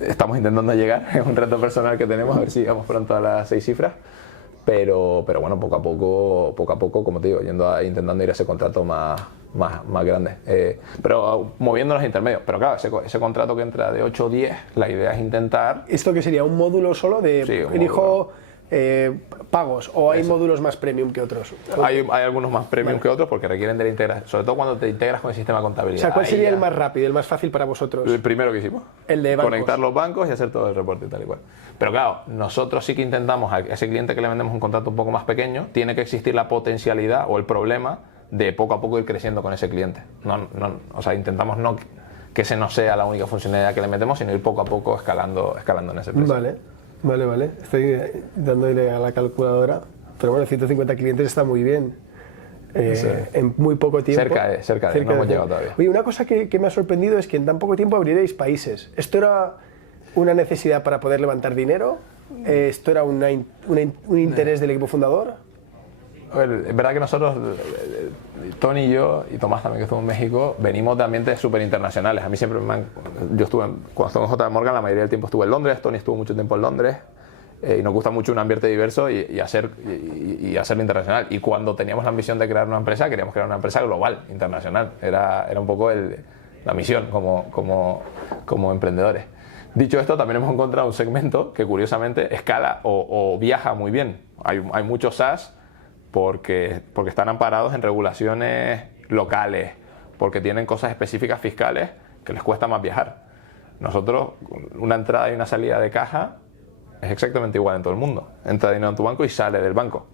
Estamos intentando llegar, es un reto personal que tenemos, a ver si llegamos pronto a las 6 cifras. Pero bueno, poco a poco, como te digo, intentando ir a ese contrato más grande. Pero moviendo los intermedios. Pero claro, ese contrato que entra de 8 o 10, la idea es intentar... ¿Esto qué sería? ¿Un módulo solo de elijo pagos o hay módulos más premium que otros? Hay algunos más premium que otros porque requieren de la integración, sobre todo cuando te integras con el sistema de contabilidad. O sea, ¿cuál sería el más rápido, el más fácil para vosotros? El primero que hicimos. El de bancos. Conectar los bancos y hacer todo el reporte y tal y cual. Pero claro, nosotros sí que intentamos a ese cliente que le vendemos un contrato un poco más pequeño, tiene que existir la potencialidad o el problema de poco a poco ir creciendo con ese cliente. O sea, intentamos no que ese no sea la única funcionalidad que le metemos, sino ir poco a poco escalando en ese precio. Vale. Estoy dándole a la calculadora. Pero bueno, 150 clientes está muy bien. En muy poco tiempo. Cerca de, no hemos llegado todavía. Oye, una cosa que me ha sorprendido es que en tan poco tiempo abriréis países. ¿Esto era una necesidad para poder levantar dinero? ¿Esto era un interés del equipo fundador? A ver, es verdad que nosotros, Tony y yo, y Tomás también que estuvo en México, venimos de ambientes súper internacionales. A mí siempre yo cuando estuve en JP Morgan, la mayoría del tiempo estuve en Londres, Tony estuvo mucho tiempo en Londres, y nos gusta mucho un ambiente diverso y hacerlo internacional. Y cuando teníamos la ambición de crear una empresa, queríamos crear una empresa global, internacional. Era un poco la misión como emprendedores. Dicho esto, también hemos encontrado un segmento que curiosamente escala o viaja muy bien. Hay muchos SaaS porque están amparados en regulaciones locales, porque tienen cosas específicas fiscales que les cuesta más viajar. Nosotros, una entrada y una salida de caja es exactamente igual en todo el mundo. Entra dinero en tu banco y sale del banco.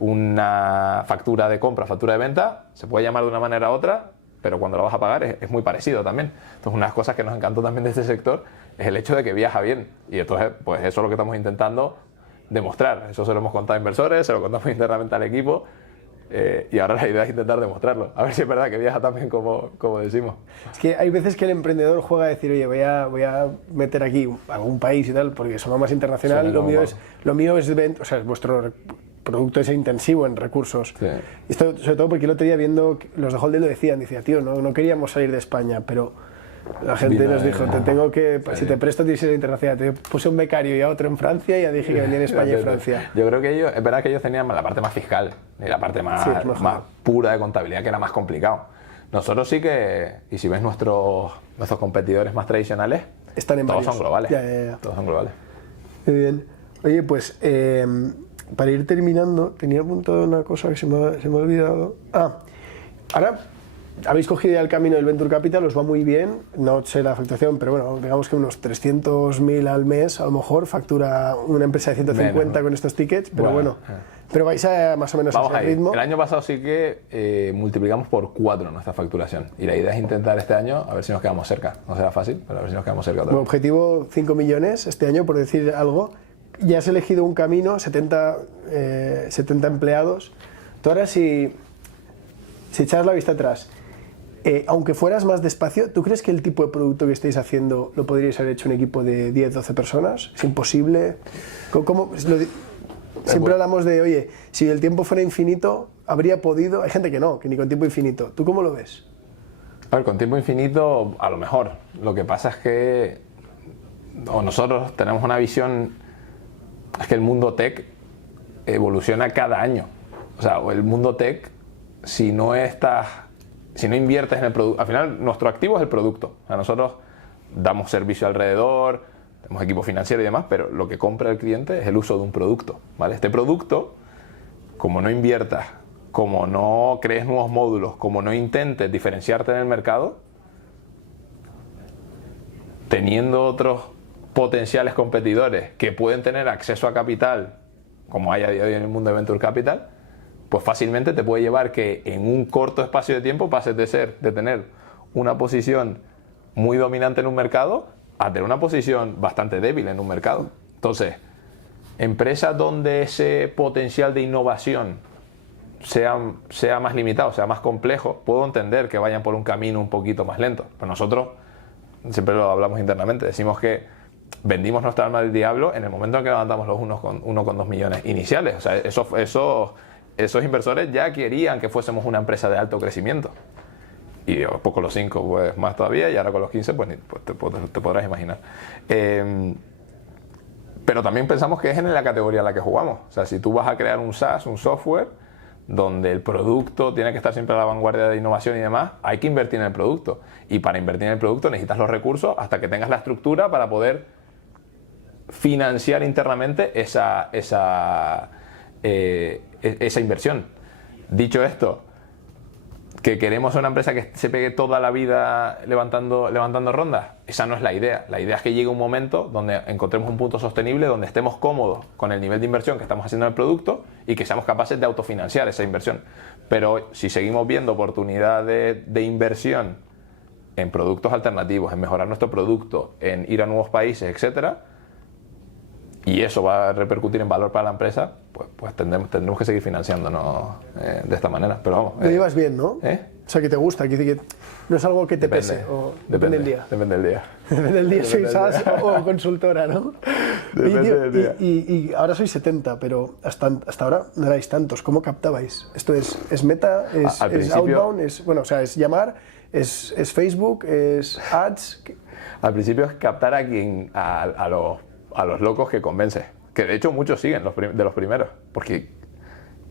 Una factura de compra, factura de venta, se puede llamar de una manera u otra, pero cuando la vas a pagar es muy parecido también. Entonces, una de las cosas que nos encantó también de este sector es el hecho de que viaja bien. Y entonces, pues eso es lo que estamos intentando demostrar. Eso se lo hemos contado a inversores, se lo contamos internamente al equipo. Y ahora la idea es intentar demostrarlo. A ver si es verdad que viaja también como decimos. Es que hay veces que el emprendedor juega a decir, oye, voy a meter aquí algún país y tal, porque sonó más internacional. Lo mío es, o sea, vuestro producto es intensivo en recursos. Sí. Esto sobre todo porque el otro día viendo, los de Holded lo decían, decía, tío, no queríamos salir de España, pero la gente nos dijo, te tengo que, si te presto tienes que ir internacional. Te puse un becario y a otro en Francia y ya dije que vendía en España y Francia. Yo creo que ellos, es verdad que ellos tenían la parte más fiscal y la parte más pura de contabilidad, que era más complicado. Nosotros sí que, y si ves nuestros competidores más tradicionales, están en todos varios. son globales. Ya. Todos son globales. Muy bien. Oye, pues para ir terminando, tenía apuntado una cosa que se me ha olvidado. Ahora habéis cogido ya el camino del Venture Capital, os va muy bien, no sé la facturación, pero bueno, digamos que unos 300.000 al mes, a lo mejor, factura una empresa de 150 menos con estos tickets, pero bueno. Pero vais a más o menos a ese ritmo. El año pasado sí que multiplicamos por 4 nuestra facturación. Y la idea es intentar este año a ver si nos quedamos cerca. No será fácil, pero a ver si nos quedamos cerca. Bueno, objetivo 5 millones este año, por decir algo. Ya has elegido un camino, 70 empleados. Tú ahora si echas la vista atrás, aunque fueras más despacio, ¿tú crees que el tipo de producto que estáis haciendo lo podríais haber hecho un equipo de 10-12 personas? ¿Es imposible? Siempre hablamos de, oye, si el tiempo fuera infinito, habría podido. Hay gente que no, que ni con tiempo infinito. ¿Tú cómo lo ves? A ver, con tiempo infinito, a lo mejor. Lo que pasa es que nosotros tenemos una visión, es que el mundo tech evoluciona cada año. O sea, el mundo tech, si no inviertes en el producto, al final nuestro activo es el producto. O sea, nosotros damos servicio alrededor, tenemos equipo financiero y demás, pero lo que compra el cliente es el uso de un producto, ¿vale? Este producto, como no inviertas, como no crees nuevos módulos, como no intentes diferenciarte en el mercado, teniendo otros potenciales competidores que pueden tener acceso a capital, como hay a día de hoy en el mundo de Venture Capital, pues fácilmente te puede llevar que en un corto espacio de tiempo pases de tener una posición muy dominante en un mercado a tener una posición bastante débil en un mercado. Entonces, empresas donde ese potencial de innovación sea más limitado, sea más complejo, puedo entender que vayan por un camino un poquito más lento. Pero nosotros, siempre lo hablamos internamente, decimos que vendimos nuestra alma del diablo en el momento en que levantamos los 1,2 millones iniciales. O sea, esos inversores ya querían que fuésemos una empresa de alto crecimiento. Y después con los 5 pues más todavía, y ahora con los 15 pues te podrás imaginar. Pero también pensamos que es en la categoría en la que jugamos. O sea, si tú vas a crear un SaaS, un software, donde el producto tiene que estar siempre a la vanguardia de innovación y demás, hay que invertir en el producto. Y para invertir en el producto necesitas los recursos hasta que tengas la estructura para poder financiar internamente esa inversión. Dicho esto, que queremos una empresa que se pegue toda la vida levantando rondas, esa no es la idea. La idea es que llegue un momento donde encontremos un punto sostenible, donde estemos cómodos con el nivel de inversión que estamos haciendo en el producto y que seamos capaces de autofinanciar esa inversión. Pero si seguimos viendo oportunidad de inversión en productos alternativos, en mejorar nuestro producto, en ir a nuevos países, etcétera, y eso va a repercutir en valor para la empresa, pues tendremos que seguir financiándonos de esta manera. Pero vamos. Lo llevas bien, ¿no? O sea, que te gusta, que no es algo que te pese. Depende del día. Depende del día. Depende del día, soy SaaS o consultora, ¿no? Depende del día. Y ahora sois 70, pero hasta ahora no erais tantos. ¿Cómo captabais? ¿Esto es meta? ¿Es outbound? ¿Es llamar? ¿Es Facebook? ¿Es ads? Al principio es captar a los locos que convences, que de hecho muchos siguen de los primeros, porque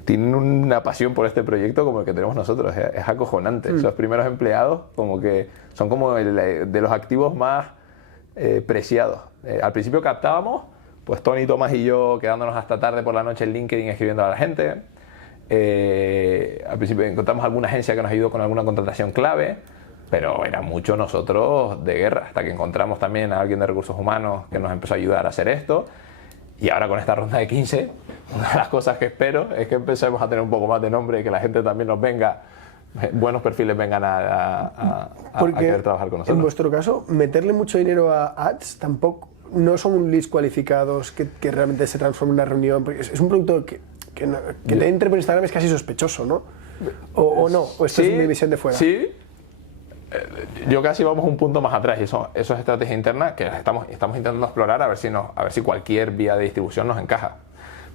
tienen una pasión por este proyecto como el que tenemos nosotros, es acojonante. Esos primeros empleados como que son como de los activos más preciados. Al principio captábamos, pues Tony, Tomás y yo quedándonos hasta tarde por la noche en LinkedIn escribiendo a la gente. Al principio encontramos alguna agencia que nos ayudó con alguna contratación clave, pero era mucho nosotros de guerra, hasta que encontramos también a alguien de recursos humanos que nos empezó a ayudar a hacer esto. Y ahora con esta ronda de 15, una de las cosas que espero es que empecemos a tener un poco más de nombre y que la gente también nos venga, buenos perfiles vengan a querer trabajar con nosotros. En vuestro caso, meterle mucho dinero a ads tampoco, no son leads cualificados que realmente se transformen en una reunión, porque es un producto que que te entre por Instagram es casi sospechoso, ¿no? O no, o esto es mi visión de fuera. Sí. Yo casi vamos un punto más atrás y eso es estrategia interna que estamos intentando explorar a ver si cualquier vía de distribución nos encaja.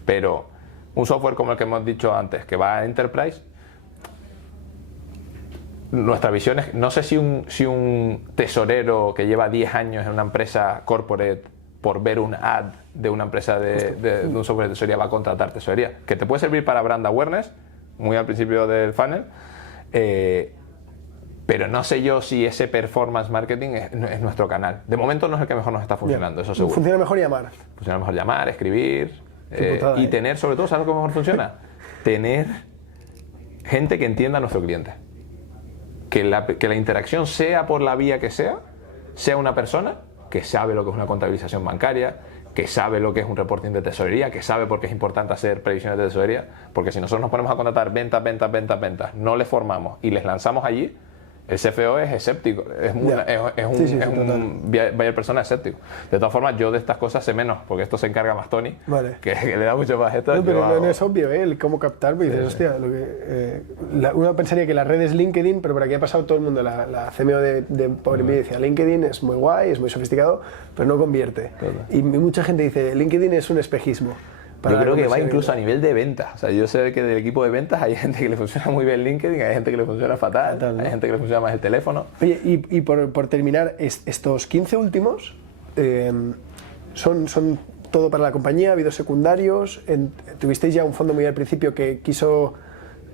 Pero un software como el que hemos dicho antes, que va a Enterprise, nuestra visión es, no sé si un tesorero que lleva 10 años en una empresa corporate por ver un ad de una empresa de un software de tesorería va a contratar tesorería, que te puede servir para brand awareness, muy al principio del funnel, pero no sé yo si ese performance marketing es nuestro canal. De momento no es el que mejor nos está funcionando, eso seguro. Funciona mejor llamar. Funciona mejor llamar, escribir y tener, sobre todo, ¿sabes lo que mejor funciona? Tener gente que entienda a nuestro cliente. Que la interacción sea por la vía que sea una persona que sabe lo que es una contabilización bancaria, que sabe lo que es un reporting de tesorería, que sabe por qué es importante hacer previsiones de tesorería, porque si nosotros nos ponemos a contratar ventas, no les formamos y les lanzamos allí, el CFO es escéptico, es un buyer persona escéptico. De todas formas, yo de estas cosas sé menos, porque esto se encarga más Tony, que le da mucho más esto. No, pero no es obvio, el cómo captar, porque dices, hostia, uno pensaría que la red es LinkedIn, pero por aquí ha pasado todo el mundo, la CMO de Power BI decía, LinkedIn es muy guay, es muy sofisticado, pero no convierte. Y mucha gente dice, LinkedIn es un espejismo. Yo creo que va incluso a nivel de ventas. O sea, yo sé que del equipo de ventas hay gente que le funciona muy bien LinkedIn, hay gente que le funciona fatal, ¿no? Hay gente que le funciona más el teléfono. Oye, y por terminar, estos 15 últimos son todo para la compañía, ha habido secundarios, tuvisteis ya un fondo muy al principio que quiso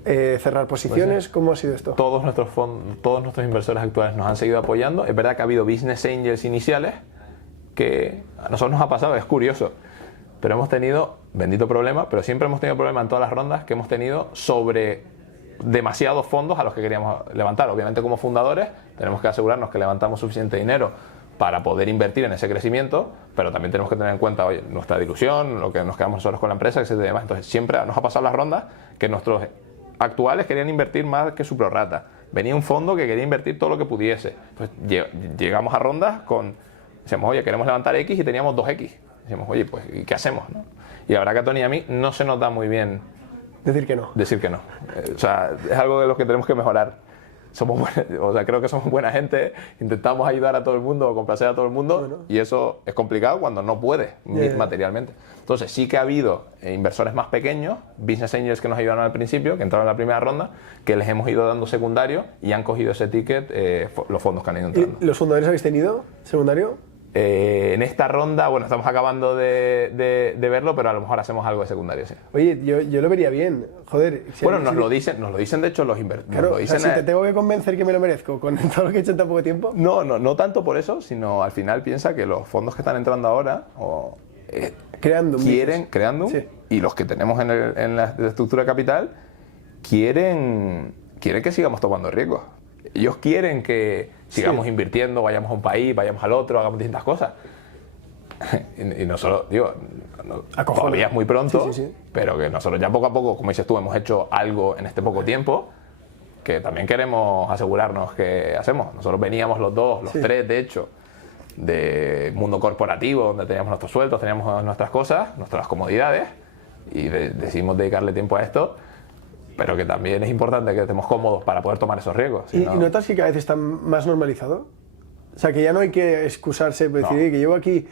cerrar posiciones, ¿cómo ha sido esto? Todos nuestros inversores actuales nos han seguido apoyando. Es verdad que ha habido business angels iniciales que a nosotros nos ha pasado, es curioso. Pero hemos tenido, bendito problema, pero siempre hemos tenido problema en todas las rondas que hemos tenido sobre demasiados fondos a los que queríamos levantar. Obviamente como fundadores tenemos que asegurarnos que levantamos suficiente dinero para poder invertir en ese crecimiento, pero también tenemos que tener en cuenta nuestra dilución, lo que nos quedamos nosotros con la empresa, etcétera y demás. Entonces siempre nos ha pasado las rondas que nuestros actuales querían invertir más que su prorrata. Venía un fondo que quería invertir todo lo que pudiese. Pues llegamos a rondas decíamos, oye, queremos levantar X y teníamos 2X. Decimos, oye, pues, ¿y qué hacemos? ¿No? Y la verdad que a Tony y a mí no se nos da muy bien decir que no. O sea, es algo de lo que tenemos que mejorar. Creo que somos buena gente, intentamos ayudar a todo el mundo o complacer a todo el mundo, y eso es complicado cuando no puede materialmente. Entonces sí que ha habido inversores más pequeños, business angels que nos ayudaron al principio, que entraron en la primera ronda, que les hemos ido dando secundario y han cogido ese ticket los fondos que han ido entrando. ¿Y los fundadores habéis tenido secundario? En esta ronda, bueno, estamos acabando de verlo, pero a lo mejor hacemos algo de secundario, sí. Oye, yo lo vería bien, joder. Bueno, nos lo dicen de hecho los inversores. Claro, si te tengo que convencer que me lo merezco con todo lo que he hecho en tan poco tiempo. No tanto por eso, sino al final piensa que los fondos que están entrando ahora creando y los que tenemos en la estructura de capital quieren que sigamos tomando riesgos. Ellos quieren que sigamos invirtiendo, vayamos a un país, vayamos al otro, hagamos distintas cosas. Y nosotros, todavía es muy pronto, pero que nosotros ya poco a poco, como dices tú, hemos hecho algo en este poco tiempo que también queremos asegurarnos que hacemos. Nosotros veníamos los tres, de hecho, de mundo corporativo, donde teníamos nuestros sueldos, teníamos nuestras cosas, nuestras comodidades, y decidimos dedicarle tiempo a esto. Pero que también es importante que estemos cómodos para poder tomar esos riesgos. ¿Y notas que cada vez está más normalizado? O sea, que ya no hay que excusarse, decir que llevo aquí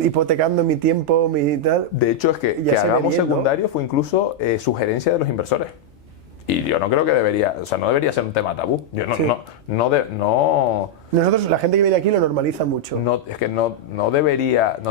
hipotecando mi tiempo, mi tal. De hecho, es que hagamos secundario fue incluso sugerencia de los inversores. Y yo no creo que no debería ser un tema tabú. Nosotros, la gente que viene aquí lo normaliza mucho. Es que no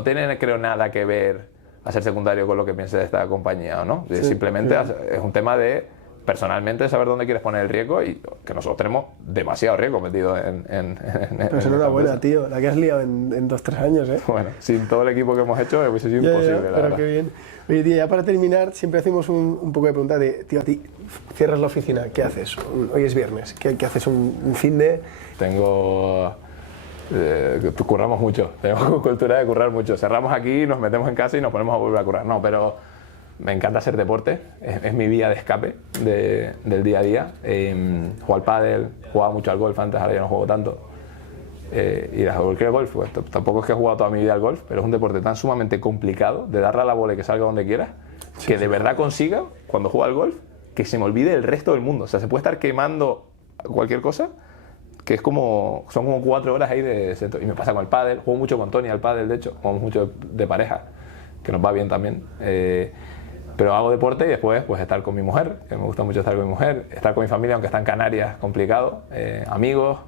tiene, creo, nada que ver hacer secundario con lo que piense de esta compañía o no. Simplemente es un tema de, personalmente, saber dónde quieres poner el riesgo y que nosotros tenemos demasiado riesgo metido Pero es enhorabuena, tío, la que has liado en 2-3 años, ¿eh? Bueno, sin todo el equipo que hemos hecho hubiese sido imposible, la verdad. Qué bien. Oye, tío, ya para terminar, siempre hacemos un poco de pregunta de, tío, a ti, cierras la oficina, ¿qué haces? Hoy es viernes, ¿qué haces un fin de...? Curramos mucho, tenemos cultura de currar mucho. Cerramos aquí, nos metemos en casa y nos ponemos a volver a currar. No, pero me encanta hacer deporte, es mi vía de escape del día a día. Juego al pádel, jugaba mucho al golf antes, ahora ya no juego tanto. Y el golf, pues tampoco es que he jugado toda mi vida al golf, pero es un deporte tan sumamente complicado de darle a la bola y que salga donde quieras, que de verdad consiga, cuando juega al golf, que se me olvide el resto del mundo. O sea, se puede estar quemando cualquier cosa, que es como, son como 4 horas ahí y me pasa con el pádel, juego mucho con Tony al pádel, de hecho, jugamos mucho de pareja, que nos va bien también. Pero hago deporte y después pues estar con mi mujer, que me gusta mucho estar con mi mujer, estar con mi familia, aunque está en Canarias, complicado, amigos.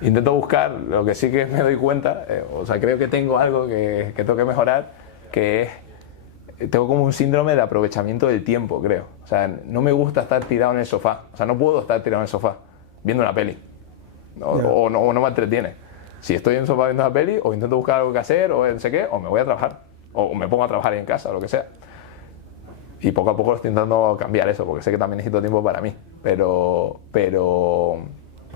Intento buscar, lo que sí que me doy cuenta, o sea, creo que tengo algo que tengo que mejorar, que es, tengo como un síndrome de aprovechamiento del tiempo, creo. O sea, no me gusta estar tirado en el sofá, o sea, no puedo estar tirado en el sofá viendo una peli, ¿no? O no me entretiene. Si estoy en el sofá viendo una peli, o intento buscar algo que hacer, o no sé qué, o me voy a trabajar, o me pongo a trabajar ahí en casa, o lo que sea. Y poco a poco estoy intentando cambiar eso, porque sé que también necesito tiempo para mí, pero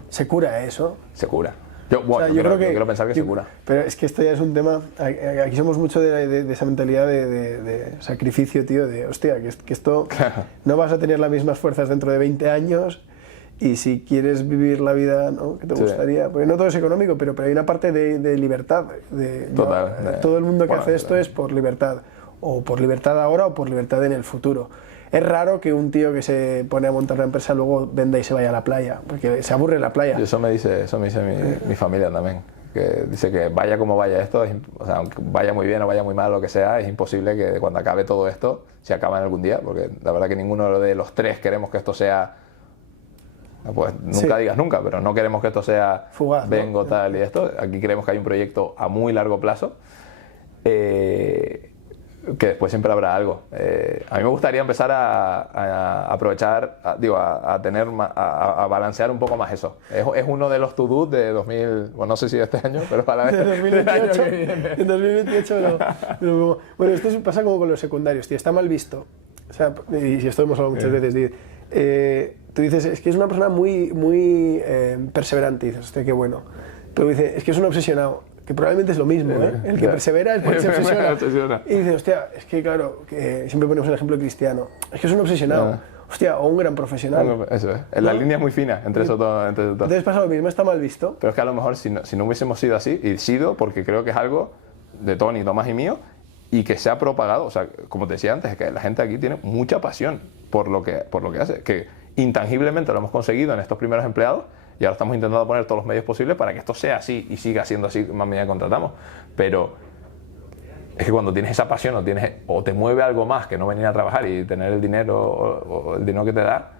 ¿Se cura eso? se cura. Yo quiero pensar que se cura. Pero es que esto ya es un tema, aquí somos mucho de esa mentalidad de sacrificio, tío, de hostia, que esto Claro. no vas a tener las mismas fuerzas dentro de 20 años y si quieres vivir la vida, ¿no?, que te gustaría, porque no todo es económico, pero hay una parte de libertad. Total. Todo el mundo que hace esto es por libertad, o por libertad ahora o por libertad en el futuro. Es raro que un tío que se pone a montar una empresa luego venda y se vaya a la playa, porque se aburre en la playa. Y eso me dice mi familia también, que dice que vaya como vaya esto, o sea, aunque vaya muy bien o vaya muy mal, lo que sea, es imposible que cuando acabe todo esto, si acaba en algún día, porque la verdad que ninguno de los tres queremos que esto sea, pues nunca digas nunca, pero no queremos que esto sea fugaz, vengo, ¿no? tal y esto. Aquí creemos que hay un proyecto a muy largo plazo, que después siempre habrá algo. A mí me gustaría empezar a aprovechar, a balancear un poco más eso. Es uno de los to-dos de 2000, bueno, no sé si de este año, pero para De 2028, que viene. en 2028 no. Bueno, esto pasa como con los secundarios, tío, está mal visto. O sea, y esto hemos hablado muchas veces, tú dices, es que es una persona muy perseverante, y dices, hostia, qué bueno. Pero dices, es que es un obsesionado, que probablemente es lo mismo, ¿eh? El que persevera es porque se obsesiona. Y dices, hostia, es que claro, que siempre ponemos el ejemplo de Cristiano, es que es un obsesionado, hostia, o un gran profesional. Eso es, la línea es muy fina entre eso todo. Entonces pasa lo mismo, está mal visto. Pero es que a lo mejor si no hubiésemos sido así, y sido porque creo que es algo de Tony, Tomás y mío, y que se ha propagado, o sea, como te decía antes, que la gente aquí tiene mucha pasión por lo que hace, que intangiblemente lo hemos conseguido en estos primeros empleados, y ahora estamos intentando poner todos los medios posibles para que esto sea así y siga siendo así más medida que contratamos. Pero es que cuando tienes esa pasión o te mueve algo más que no venir a trabajar y tener el dinero o el dinero que te da,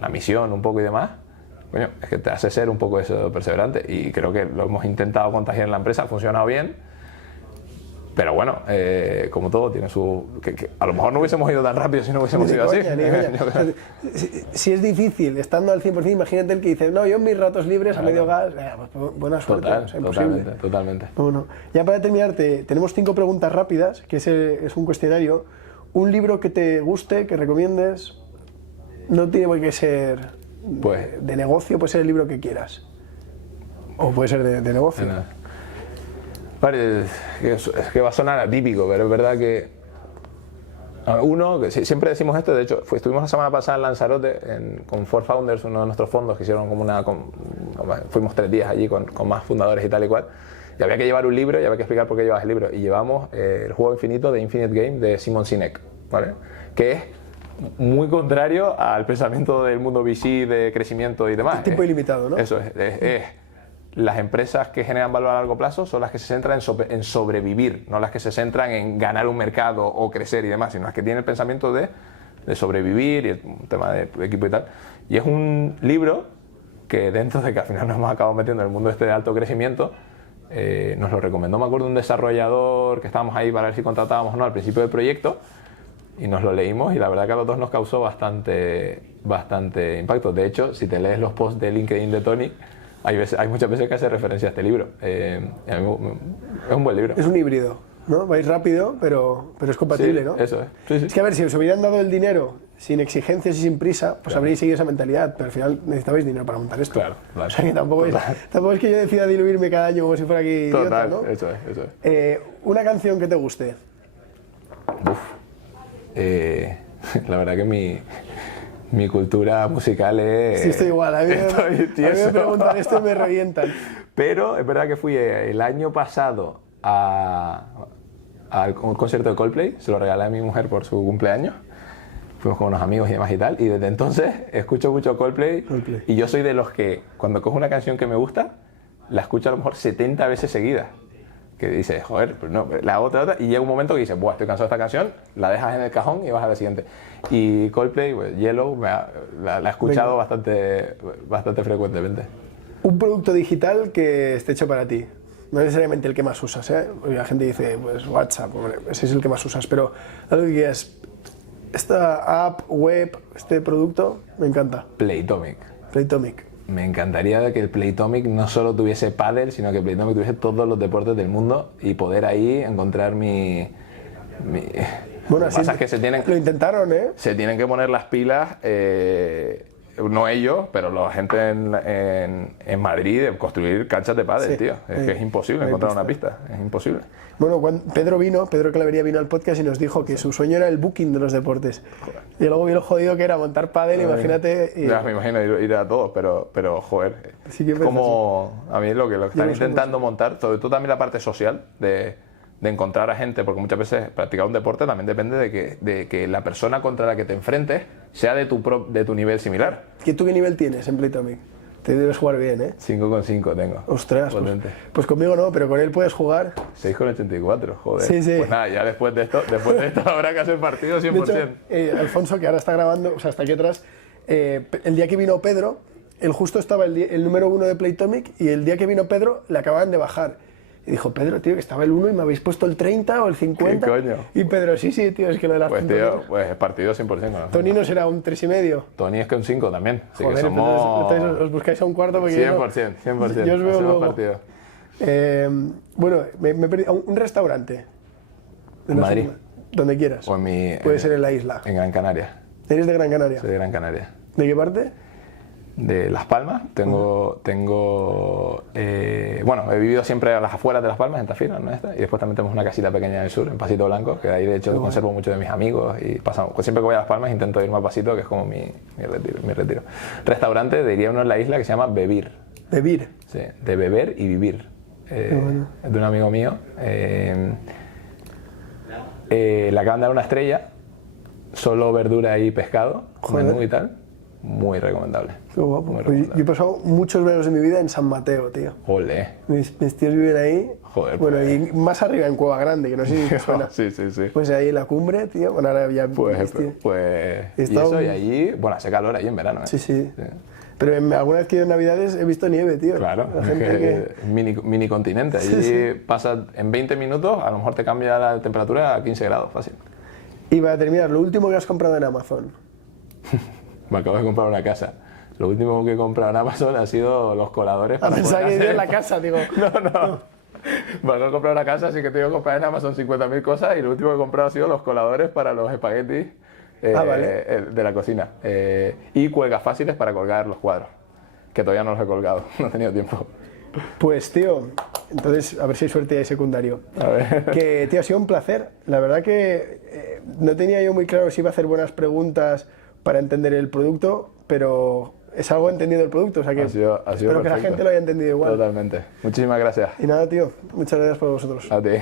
la misión un poco y demás, coño, es que te hace ser un poco eso perseverante, y creo que lo hemos intentado contagiar en la empresa, ha funcionado bien. Pero bueno, como todo, tiene su... Que a lo mejor no hubiésemos ido tan rápido si no hubiésemos ido así. O sea, si es difícil, estando al 100%, imagínate el que dice, no, yo en mis ratos libres, a medio gas, pues buena suerte. Total, o sea, imposible. Totalmente. Bueno, ya para terminar, tenemos 5 preguntas rápidas, que es un cuestionario. Un libro que te guste, que recomiendes, no tiene por qué ser de negocio, puede ser el libro que quieras. O puede ser de negocio. Vale, es que va a sonar atípico, pero es verdad que uno, que siempre decimos esto, de hecho estuvimos la semana pasada en Lanzarote con Four Founders, uno de nuestros fondos, que hicieron como fuimos 3 días allí con más fundadores y tal y cual, y había que llevar un libro y había que explicar por qué llevabas el libro, y llevamos el juego infinito de Infinite Game de Simon Sinek, ¿vale? Que es muy contrario al pensamiento del mundo VC de crecimiento y demás. Tiempo ilimitado, ¿no? Eso es las empresas que generan valor a largo plazo son las que se centran en sobrevivir, no las que se centran en ganar un mercado o crecer y demás, sino las que tienen el pensamiento de sobrevivir y el tema de equipo y tal. Y es un libro que, dentro de que al final nos hemos acabado metiendo en el mundo este de alto crecimiento, nos lo recomendó, me acuerdo, un desarrollador que estábamos ahí para ver si contratábamos o no al principio del proyecto, y nos lo leímos, y la verdad que a los dos nos causó bastante impacto. De hecho, si te lees los posts de LinkedIn de Tony, hay muchas veces que hace referencia a este libro. Es un buen libro. Es un híbrido, ¿no? Vais rápido, pero es compatible, sí, ¿no? Eso es. Sí. Es que a ver, si os hubieran dado el dinero sin exigencias y sin prisa, pues habríais seguido esa mentalidad, pero al final necesitabais dinero para montar esto. Claro. O sea que tampoco es que yo decida diluirme cada año como si fuera aquí idiota, ¿no? Eso es. Una canción que te guste. La verdad que mi cultura musical es... Sí, estoy igual. A mí me preguntan esto y me revientan. Pero es verdad que fui el año pasado a a un concierto de Coldplay, se lo regalé a mi mujer por su cumpleaños. Fuimos con unos amigos y demás y tal, y desde entonces escucho mucho Coldplay. Y yo soy de los que cuando cojo una canción que me gusta, la escucho a lo mejor 70 veces seguidas. Que dices, joder, pues no, la otra, y llega un momento que dices, buah, estoy cansado de esta canción, la dejas en el cajón y vas a la siguiente. Y Coldplay, pues, Yellow, la he escuchado bastante frecuentemente. Un producto digital que esté hecho para ti. No necesariamente el que más usas, ¿eh? La gente dice, pues WhatsApp, hombre, ese es el que más usas, pero algo que quieras, esta app, web, este producto, me encanta. Playtomic. Playtomic. Me encantaría que el Playtomic no solo tuviese pádel, sino que el Playtomic tuviese todos los deportes del mundo y poder ahí encontrar mi... Bueno, lo que pasa es que lo intentaron, ¿eh? Se tienen que poner las pilas, no ellos, pero la gente en Madrid, de construir canchas de pádel, tío. Es que es imposible encontrar una pista, es imposible. Bueno, cuando Pedro Clavería vino al podcast y nos dijo que su sueño era el booking de los deportes. Joder. Y luego vio lo jodido que era montar pádel, imagínate. Ya me imagino ir a todos, pero joder. Sí, es como a mí lo que están intentando montar, sobre todo también la parte social de encontrar a gente, porque muchas veces practicar un deporte también depende de que la persona contra la que te enfrentes sea de tu nivel similar. ¿Tú qué nivel tienes en Playtomic? Te debes jugar bien, ¿eh? 5,5 tengo. Ostras, pues conmigo no, pero con él puedes jugar. 6,84, joder. Sí, sí. Pues nada, ya después de esto habrá que hacer partido 100%. De hecho, Alfonso, que ahora está grabando, o sea, está aquí atrás, el día que vino Pedro, él justo estaba el número 1 de Playtomic y el día que vino Pedro le acababan de bajar. Y dijo, Pedro, tío, que estaba el 1 y me habéis puesto el 30 o el 50. ¿Qué coño? Y Pedro, sí, tío, es que lo de las pues tío, pues partido 100%. ¿No? Tony no será un 3,5. Tony es que un 5 también. Así joder, que somos... entonces os buscáis a un cuarto porque 100%. Yo os veo luego. Partido. Bueno, me he perdido. Un restaurante. ¿En Madrid? Donde quieras. O puede ser en la isla. En Gran Canaria. ¿Eres de Gran Canaria? Soy de Gran Canaria. ¿De qué parte? De Las Palmas. Bueno, he vivido siempre a las afueras de Las Palmas, en Tafira, ¿no? Y después también tenemos una casita pequeña en el sur, en Pasito Blanco, que ahí de hecho conservo mucho de mis amigos y pasamos. Siempre que voy a Las Palmas intento irme a Pasito, que es como mi retiro. Restaurante, diría uno en la isla que se llama Bebir. ¿Bebir? Sí, de beber y vivir. Bueno. Es de un amigo mío. Le acaban de dar una estrella, solo verdura y pescado, menú y tal. Muy recomendable. Qué guapo. Yo he pasado muchos veranos de mi vida en San Mateo, tío. Ole. Mis tíos viven ahí. Joder. Bueno, y más arriba en Cueva Grande, que no sé si te suena. Sí. Pues ahí en la cumbre, tío. Bueno, ahora ya... y allí, bueno, hace calor ahí en verano, ¿eh? Sí. Pero alguna vez que he ido en Navidades he visto nieve, tío. Claro, mini continente. Allí pasa en 20 minutos, a lo mejor te cambia la temperatura a 15 grados, fácil. Y para terminar, lo último que has comprado en Amazon. Me acabo de comprar una casa. Lo último que he comprado en Amazon ha sido los coladores para pensaba que en la casa, digo. No. Me acabo de comprar una casa, así que tengo que comprar en Amazon 50.000 cosas y lo último que he comprado ha sido los coladores para los espaguetis de la cocina. Y cuelgas fáciles para colgar los cuadros, que todavía no los he colgado, no he tenido tiempo. Pues tío, entonces a ver si hay suerte de secundario. A ver. Que tío, ha sido un placer. La verdad que no tenía yo muy claro si iba a hacer buenas preguntas para entender el producto, pero es algo entendido el producto, o sea que espero perfecto. que la gente lo haya entendido igual. Totalmente. Muchísimas gracias. Y nada, tío, muchas gracias por vosotros. A ti.